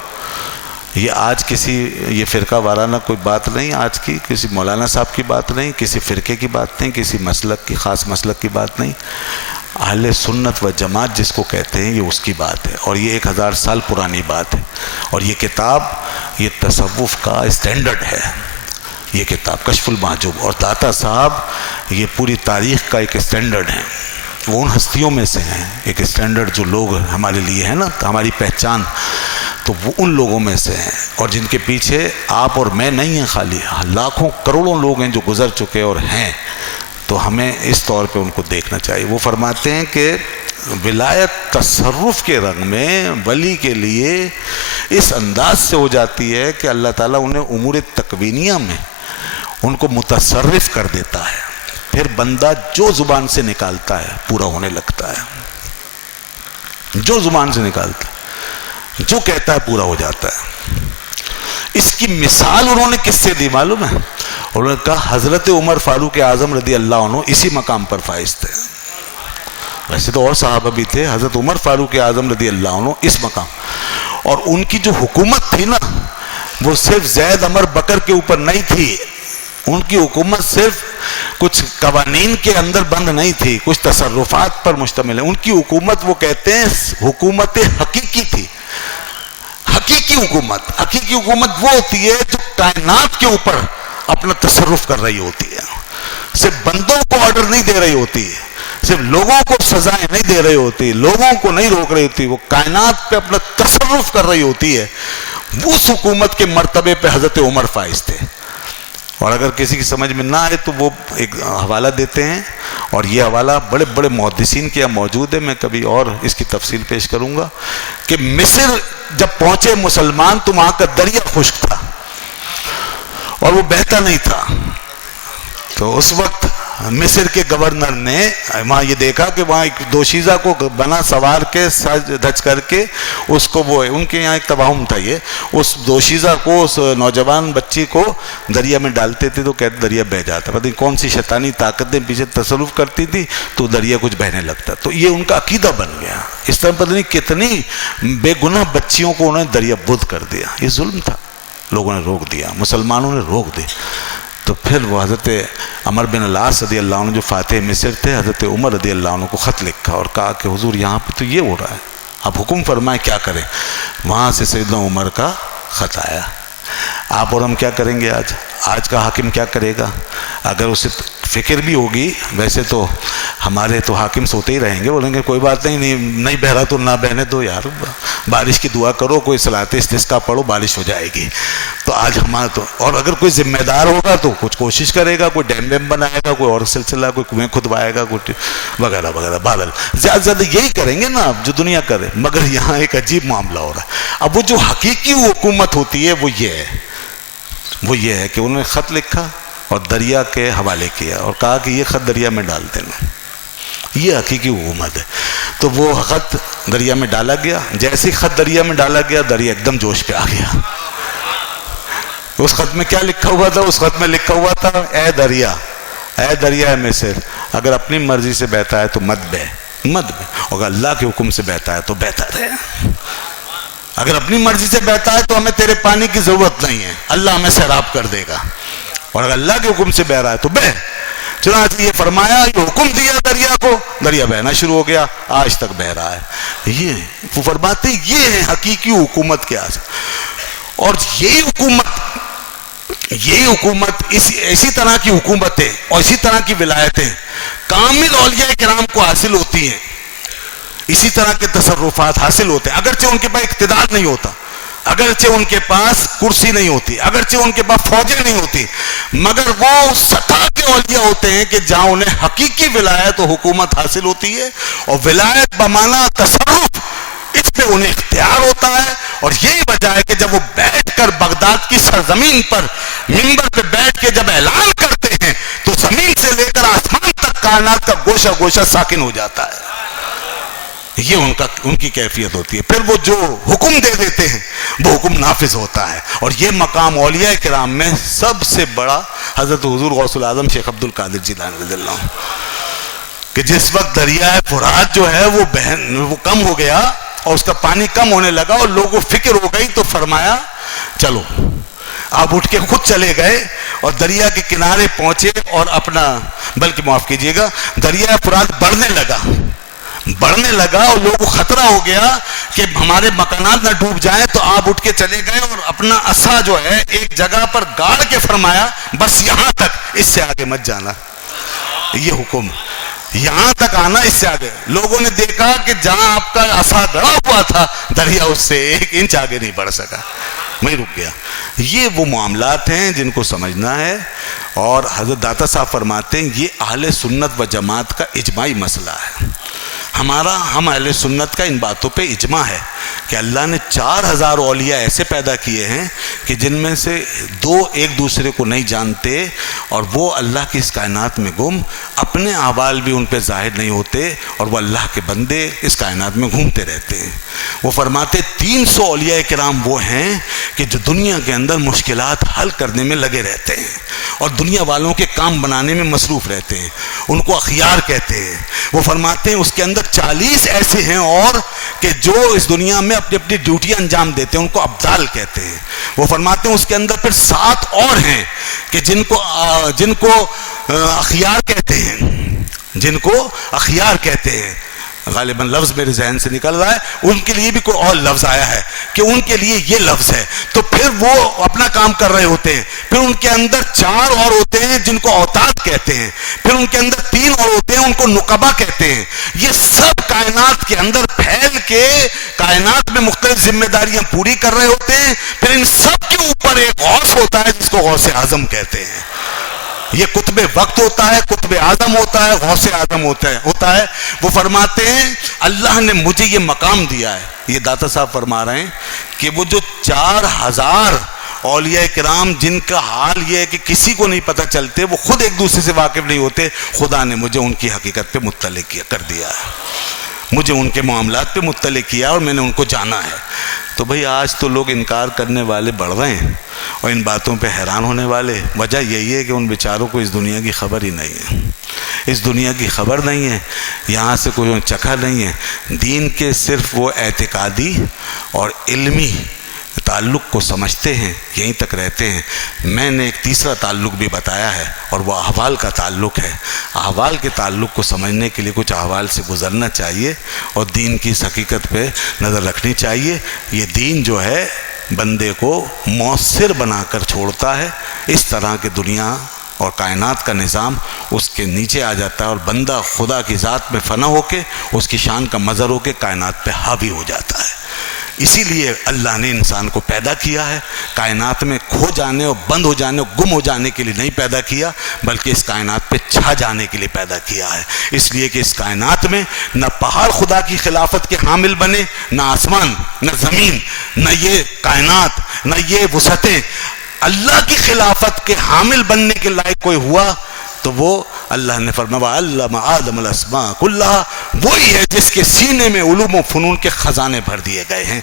یہ آج کسی یہ فرقہ وارانہ کوئی بات نہیں، آج کی کسی مولانا صاحب کی بات نہیں، کسی فرقے کی بات نہیں، کسی مسلک کی خاص مسلک کی بات نہیں. اہل سنت و جماعت جس کو کہتے ہیں یہ اس کی بات ہے، اور یہ 1000 سال پرانی بات ہے. اور یہ کتاب یہ تصوف کا اسٹینڈرڈ ہے، یہ کتاب کشف المحجوب. اور داتا صاحب یہ پوری تاریخ کا ایک اسٹینڈرڈ ہے. وہ ان ہستیوں میں سے ہیں، ایک اسٹینڈرڈ جو لوگ ہمارے لیے ہیں نا ہماری پہچان، تو وہ ان لوگوں میں سے ہیں. اور جن کے پیچھے آپ اور میں نہیں ہیں، خالی لاکھوں کروڑوں لوگ ہیں جو گزر چکے اور ہیں. تو ہمیں اس طور پہ ان کو دیکھنا چاہیے. وہ فرماتے ہیں کہ ولایت تصرف کے رنگ میں ولی کے لیے اس انداز سے ہو جاتی ہے کہ اللہ تعالیٰ انہیں امور تکوینیہ میں ان کو متصرف کر دیتا ہے. پھر بندہ جو زبان سے نکالتا ہے پورا ہونے لگتا ہے، جو زبان سے نکالتا ہے، جو کہتا ہے پورا ہو جاتا ہے. اس کی مثال انہوں نے کس سے دی معلوم ہے؟ انہوں نے کہا حضرت عمر فاروق اعظم رضی اللہ عنہ اسی مقام پر فائز تھے. ویسے تو اور صحابہ بھی تھے، حضرت عمر فاروق اعظم رضی اللہ عنہ اس مقام. اور ان کی جو حکومت تھی نا وہ صرف زید عمر بکر کے اوپر نہیں تھی. ان کی حکومت صرف کچھ قوانین کے اندر بند نہیں تھی، کچھ تصرفات پر مشتمل ہے. ان کی حکومت وہ کہتے ہیں حکومت حقیقی تھی. حقیقی حکومت، حقیقی حکومت وہ ہوتی ہے جو کائنات کے اوپر اپنا تصرف کر رہی ہوتی ہے. صرف بندوں کو آرڈر نہیں دے رہی ہوتی ہے، صرف لوگوں کو سزائیں نہیں دے رہی ہوتی، لوگوں کو نہیں روک رہی ہوتی، وہ کائنات پہ اپنا تصرف کر رہی ہوتی ہے. اس حکومت کے مرتبے پہ حضرت عمر فائز تھے. اور اگر کسی کی سمجھ میں نہ آئے تو وہ ایک حوالہ دیتے ہیں، اور یہ حوالہ بڑے بڑے محدثین کے یہاں موجود ہے، میں کبھی اور اس کی تفصیل پیش کروں گا. کہ مصر جب پہنچے مسلمان تو وہاں کا دریا خشک تھا اور وہ بہتا نہیں تھا. تو اس وقت مصر کے گورنر نے وہاں یہ دیکھا کہ وہاں ایک دوشیزہ کو بنا سوار کے سج دھج کر کے اس کو وہ ان کے یہاں ایک توہم تھا یہ، اس دوشیزہ کو اس نوجوان بچی کو دریا میں ڈالتے تھے تو کہتے دریا بہہ جاتا، پتہ نہیں کون سی شیطانی طاقتیں پیچھے تصرف کرتی تھی تو دریا کچھ بہنے لگتا، تو یہ ان کا عقیدہ بن گیا۔ اس طرح پتہ نہیں کتنی بے گناہ بچیوں کو انہوں نے دریا بدھ کر دیا، یہ ظلم تھا، لوگوں نے روک دیا، مسلمانوں نے روک دیا۔ تو پھر وہ حضرت عمر بن العاص رضی اللہ عنہ جو فاتح مصر تھے، حضرت عمر رضی اللہ عنہ کو خط لکھا اور کہا کہ حضور یہاں پہ تو یہ ہو رہا ہے، آپ حکم فرمائیں کیا کریں۔ وہاں سے سیدنا عمر کا خط آیا۔ آپ اور ہم کیا کریں گے آج کا حاکم کیا کرے گا؟ اگر اسے فکر بھی ہوگی، ویسے تو ہمارے تو حاکم سوتے ہی رہیں گے، بولیں گے کوئی بات نہیں بہ رہا تو نہ بہنے دو یار، بارش کی دعا کرو، کوئی صلاۃ استسقاء پڑھو، بارش ہو جائے گی۔ تو آج ہمارا تو، اور اگر کوئی ذمہ دار ہوگا تو کچھ کوشش کرے گا، کوئی ڈیم ویم بنائے گا، کوئی اور سلسلہ، کوئی کنویں کھدوائے گا، کوئی وغیرہ وغیرہ، بادل زیادہ زیادہ یہی کریں گے نا جو دنیا کرے۔ مگر یہاں ایک عجیب معاملہ ہو رہا ہے۔ اب وہ جو حقیقی حکومت ہوتی ہے وہ یہ ہے کہ انہوں نے خط لکھا اور دریا کے حوالے کیا اور کہا کہ یہ خط دریا میں ڈال دینا، یہ حقیقی حکومت ہے۔ تو وہ خط دریا میں ڈالا گیا، جیسے ہی خط دریا میں ڈالا گیا دریا ایک دم جوش پہ آ گیا۔ اس خط میں کیا لکھا ہوا تھا؟ اس خط میں لکھا ہوا تھا اے دریا مصر، اگر اپنی مرضی سے بہتا ہے تو مت بہ، اور اللہ کے حکم سے بہتا ہے تو بہتا رہے۔ اگر اپنی مرضی سے بہتا ہے تو ہمیں تیرے پانی کی ضرورت نہیں ہے، اللہ ہمیں سیراب کر دے گا، اور اگر اللہ کے حکم سے بہ رہا ہے تو بہ۔ چنانچہ یہ فرمایا، یہ حکم دیا دریا کو، دریا بہنا شروع ہو گیا، آج تک بہ رہا ہے۔ یہ وہ فرماتے یہ ہے حقیقی حکومت کے اصل۔ اور یہی حکومت اسی طرح کی حکومتیں اور اسی طرح کی ولایتیں کامل اولیاء کرام کو حاصل ہوتی ہیں، اسی طرح کے تصرفات حاصل ہوتے ہیں، اگرچہ ان کے پاس اقتدار نہیں ہوتا، اگرچہ ان کے پاس کرسی نہیں ہوتی، اگرچہ ان کے پاس فوجیں نہیں ہوتی، مگر وہ سطح کے اولیاء ہوتے ہیں کہ جہاں انہیں حقیقی ولایت و حکومت حاصل ہوتی ہے، اور ولایت بمعنی تصرف، اس پہ انہیں اختیار ہوتا ہے۔ اور یہی وجہ ہے کہ جب وہ بیٹھ کر بغداد کی سرزمین پر منبر پہ بیٹھ کے جب اعلان کرتے ہیں تو زمین سے لے کر آسمان تک کائنات کا گوشہ گوشہ ساکن ہو جاتا ہے۔ یہ ان کی کیفیت ہوتی ہے۔ پھر وہ جو حکم دے دیتے ہیں وہ حکم نافذ ہوتا ہے۔ اور یہ مقام اولیاء کرام میں سب سے بڑا حضرت حضور غوث العظم شیخ عبد القادر جیلانی رضی اللہ عنہ، کہ جس وقت دریائے فرات جو ہے وہ کم ہو گیا اور اس کا پانی کم ہونے لگا اور لوگوں کو فکر ہو گئی، تو فرمایا چلو، آپ اٹھ کے خود چلے گئے اور دریا کے کنارے پہنچے اور بلکہ معاف کیجئے گا، دریائے فرات بڑھنے لگا اور لوگوں کو خطرہ ہو گیا کہ ہمارے مکانات نہ ڈوب جائیں، تو آپ اٹھ کے چلے گئے اور اپنا عصا جو ہے ایک جگہ پر گاڑ کے فرمایا بس یہاں تک، اس سے آگے مت جانا۔ یہ حکم، یہاں تک آنا، اس سے آگے۔ لوگوں نے دیکھا کہ جہاں آپ کا عصا گڑا ہوا تھا دریا اس سے 1 انچ آگے نہیں بڑھ سکا، وہیں رک گیا۔ یہ وہ معاملات ہیں جن کو سمجھنا ہے۔ اور حضرت داتا صاحب فرماتے ہیں یہ اہل سنت و جماعت کا اجماعی مسئلہ ہے۔ ہم اہل سنت کا ان باتوں پہ اجماع ہے کہ اللہ نے 4000 اولیاء ایسے پیدا کیے ہیں کہ جن میں سے 2 ایک دوسرے کو نہیں جانتے، اور وہ اللہ کی اس کائنات میں گم، اپنے احوال بھی ان پہ ظاہر نہیں ہوتے، اور وہ اللہ کے بندے اس کائنات میں گھومتے رہتے ہیں۔ وہ فرماتے 300 اولیاء کرام وہ ہیں کہ جو دنیا کے اندر مشکلات حل کرنے میں لگے رہتے ہیں اور دنیا والوں کے کام بنانے میں مصروف رہتے ہیں، ان کو اخیار کہتے ہیں۔ وہ فرماتے ہیں اس کے اندر 40 ایسے ہیں اور کہ جو اس دنیا میں اپنی اپنی ڈیوٹی انجام دیتے ہیں، ان کو ابدال کہتے ہیں۔ وہ فرماتے ہیں اس کے اندر پھر 7 اور ہیں کہ جن کو اخیار کہتے ہیں، غالباً لفظ میرے ذہن سے نکل رہا ہے، ان کے لیے بھی کوئی اور لفظ آیا ہے کہ ان کے لیے یہ لفظ ہے، تو پھر وہ اپنا کام کر رہے ہوتے ہیں۔ پھر ان کے اندر 4 اور ہوتے ہیں جن کو اوتاد کہتے ہیں، پھر ان کے اندر 3 اور ہوتے ہیں، ان کو نقبہ کہتے ہیں۔ یہ سب کائنات کے اندر پھیل کے کائنات میں مختلف ذمہ داریاں پوری کر رہے ہوتے ہیں۔ پھر ان سب کے اوپر ایک غوث ہوتا ہے جس کو غوث اعظم کہتے ہیں۔ یہ قطب وقت ہوتا ہے، قطب اعظم ہوتا ہے، غوث اعظم ہوتا ہے۔ وہ فرماتے ہیں اللہ نے مجھے یہ مقام دیا ہے، یہ داتا صاحب فرما رہے ہیں کہ وہ جو 4000 اولیاء کرام جن کا حال یہ ہے کہ کسی کو نہیں پتہ چلتے، وہ خود ایک دوسرے سے واقف نہیں ہوتے، خدا نے مجھے ان کی حقیقت پہ مطلع کر دیا ہے، مجھے ان کے معاملات پہ مطلع کیا اور میں نے ان کو جانا ہے۔ تو بھئی آج تو لوگ انکار کرنے والے بڑھ رہے ہیں اور ان باتوں پہ حیران ہونے والے، وجہ یہی ہے کہ ان بیچاروں کو اس دنیا کی خبر ہی نہیں ہے، اس دنیا کی خبر نہیں ہے، یہاں سے کوئی چکھا نہیں ہے، دین کے صرف وہ اعتقادی اور علمی تعلق کو سمجھتے ہیں، یہیں تک رہتے ہیں۔ میں نے ایک تیسرا تعلق بھی بتایا ہے اور وہ احوال کا تعلق ہے۔ احوال کے تعلق کو سمجھنے کے لیے کچھ احوال سے گزرنا چاہیے اور دین کی اس حقیقت پہ نظر رکھنی چاہیے۔ یہ دین جو ہے بندے کو مؤثر بنا کر چھوڑتا ہے، اس طرح کے دنیا اور کائنات کا نظام اس کے نیچے آ جاتا ہے اور بندہ خدا کی ذات میں فنا ہو کے اس کی شان کا مظہر ہو کے کائنات پہ حاوی ہو جاتا ہے۔ اسی لیے اللہ نے انسان کو پیدا کیا ہے، کائنات میں کھو جانے اور بند ہو جانے اور گم ہو جانے کے لیے نہیں پیدا کیا، بلکہ اس کائنات پہ چھا جانے کے لیے پیدا کیا ہے، اس لیے کہ اس کائنات میں نہ پہاڑ خدا کی خلافت کے حامل بنے، نہ آسمان، نہ زمین، نہ یہ کائنات، نہ یہ وسعتیں اللہ کی خلافت کے حامل بننے کے لائق کوئی ہوا تو وہ اللہ نے فرمایا وَعَلَّمَ آدَمَ الْأَسْمَاءَ كُلَّهَا، وہی ہے جس کے سینے میں علوم و فنون کے خزانے بھر دیے گئے ہیں،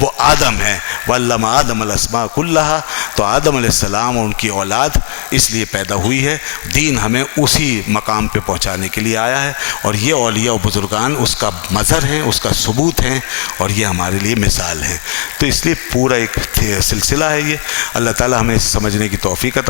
وہ آدم ہے۔ وَعَلَّمَ آدَمَ الْأَسْمَاءَ كُلَّهَا، تو آدم علیہ السلام اور ان کی اولاد اس لیے پیدا ہوئی ہے، دین ہمیں اسی مقام پہ پہنچانے کے لیے آیا ہے، اور یہ اولیاء و بزرگان اس کا مظہر ہیں، اس کا ثبوت ہیں، اور یہ ہمارے لیے مثال ہیں۔ تو اس لیے پورا ایک سلسلہ ہے یہ، اللہ تعالی ہمیں سمجھنے کی توفیق عطا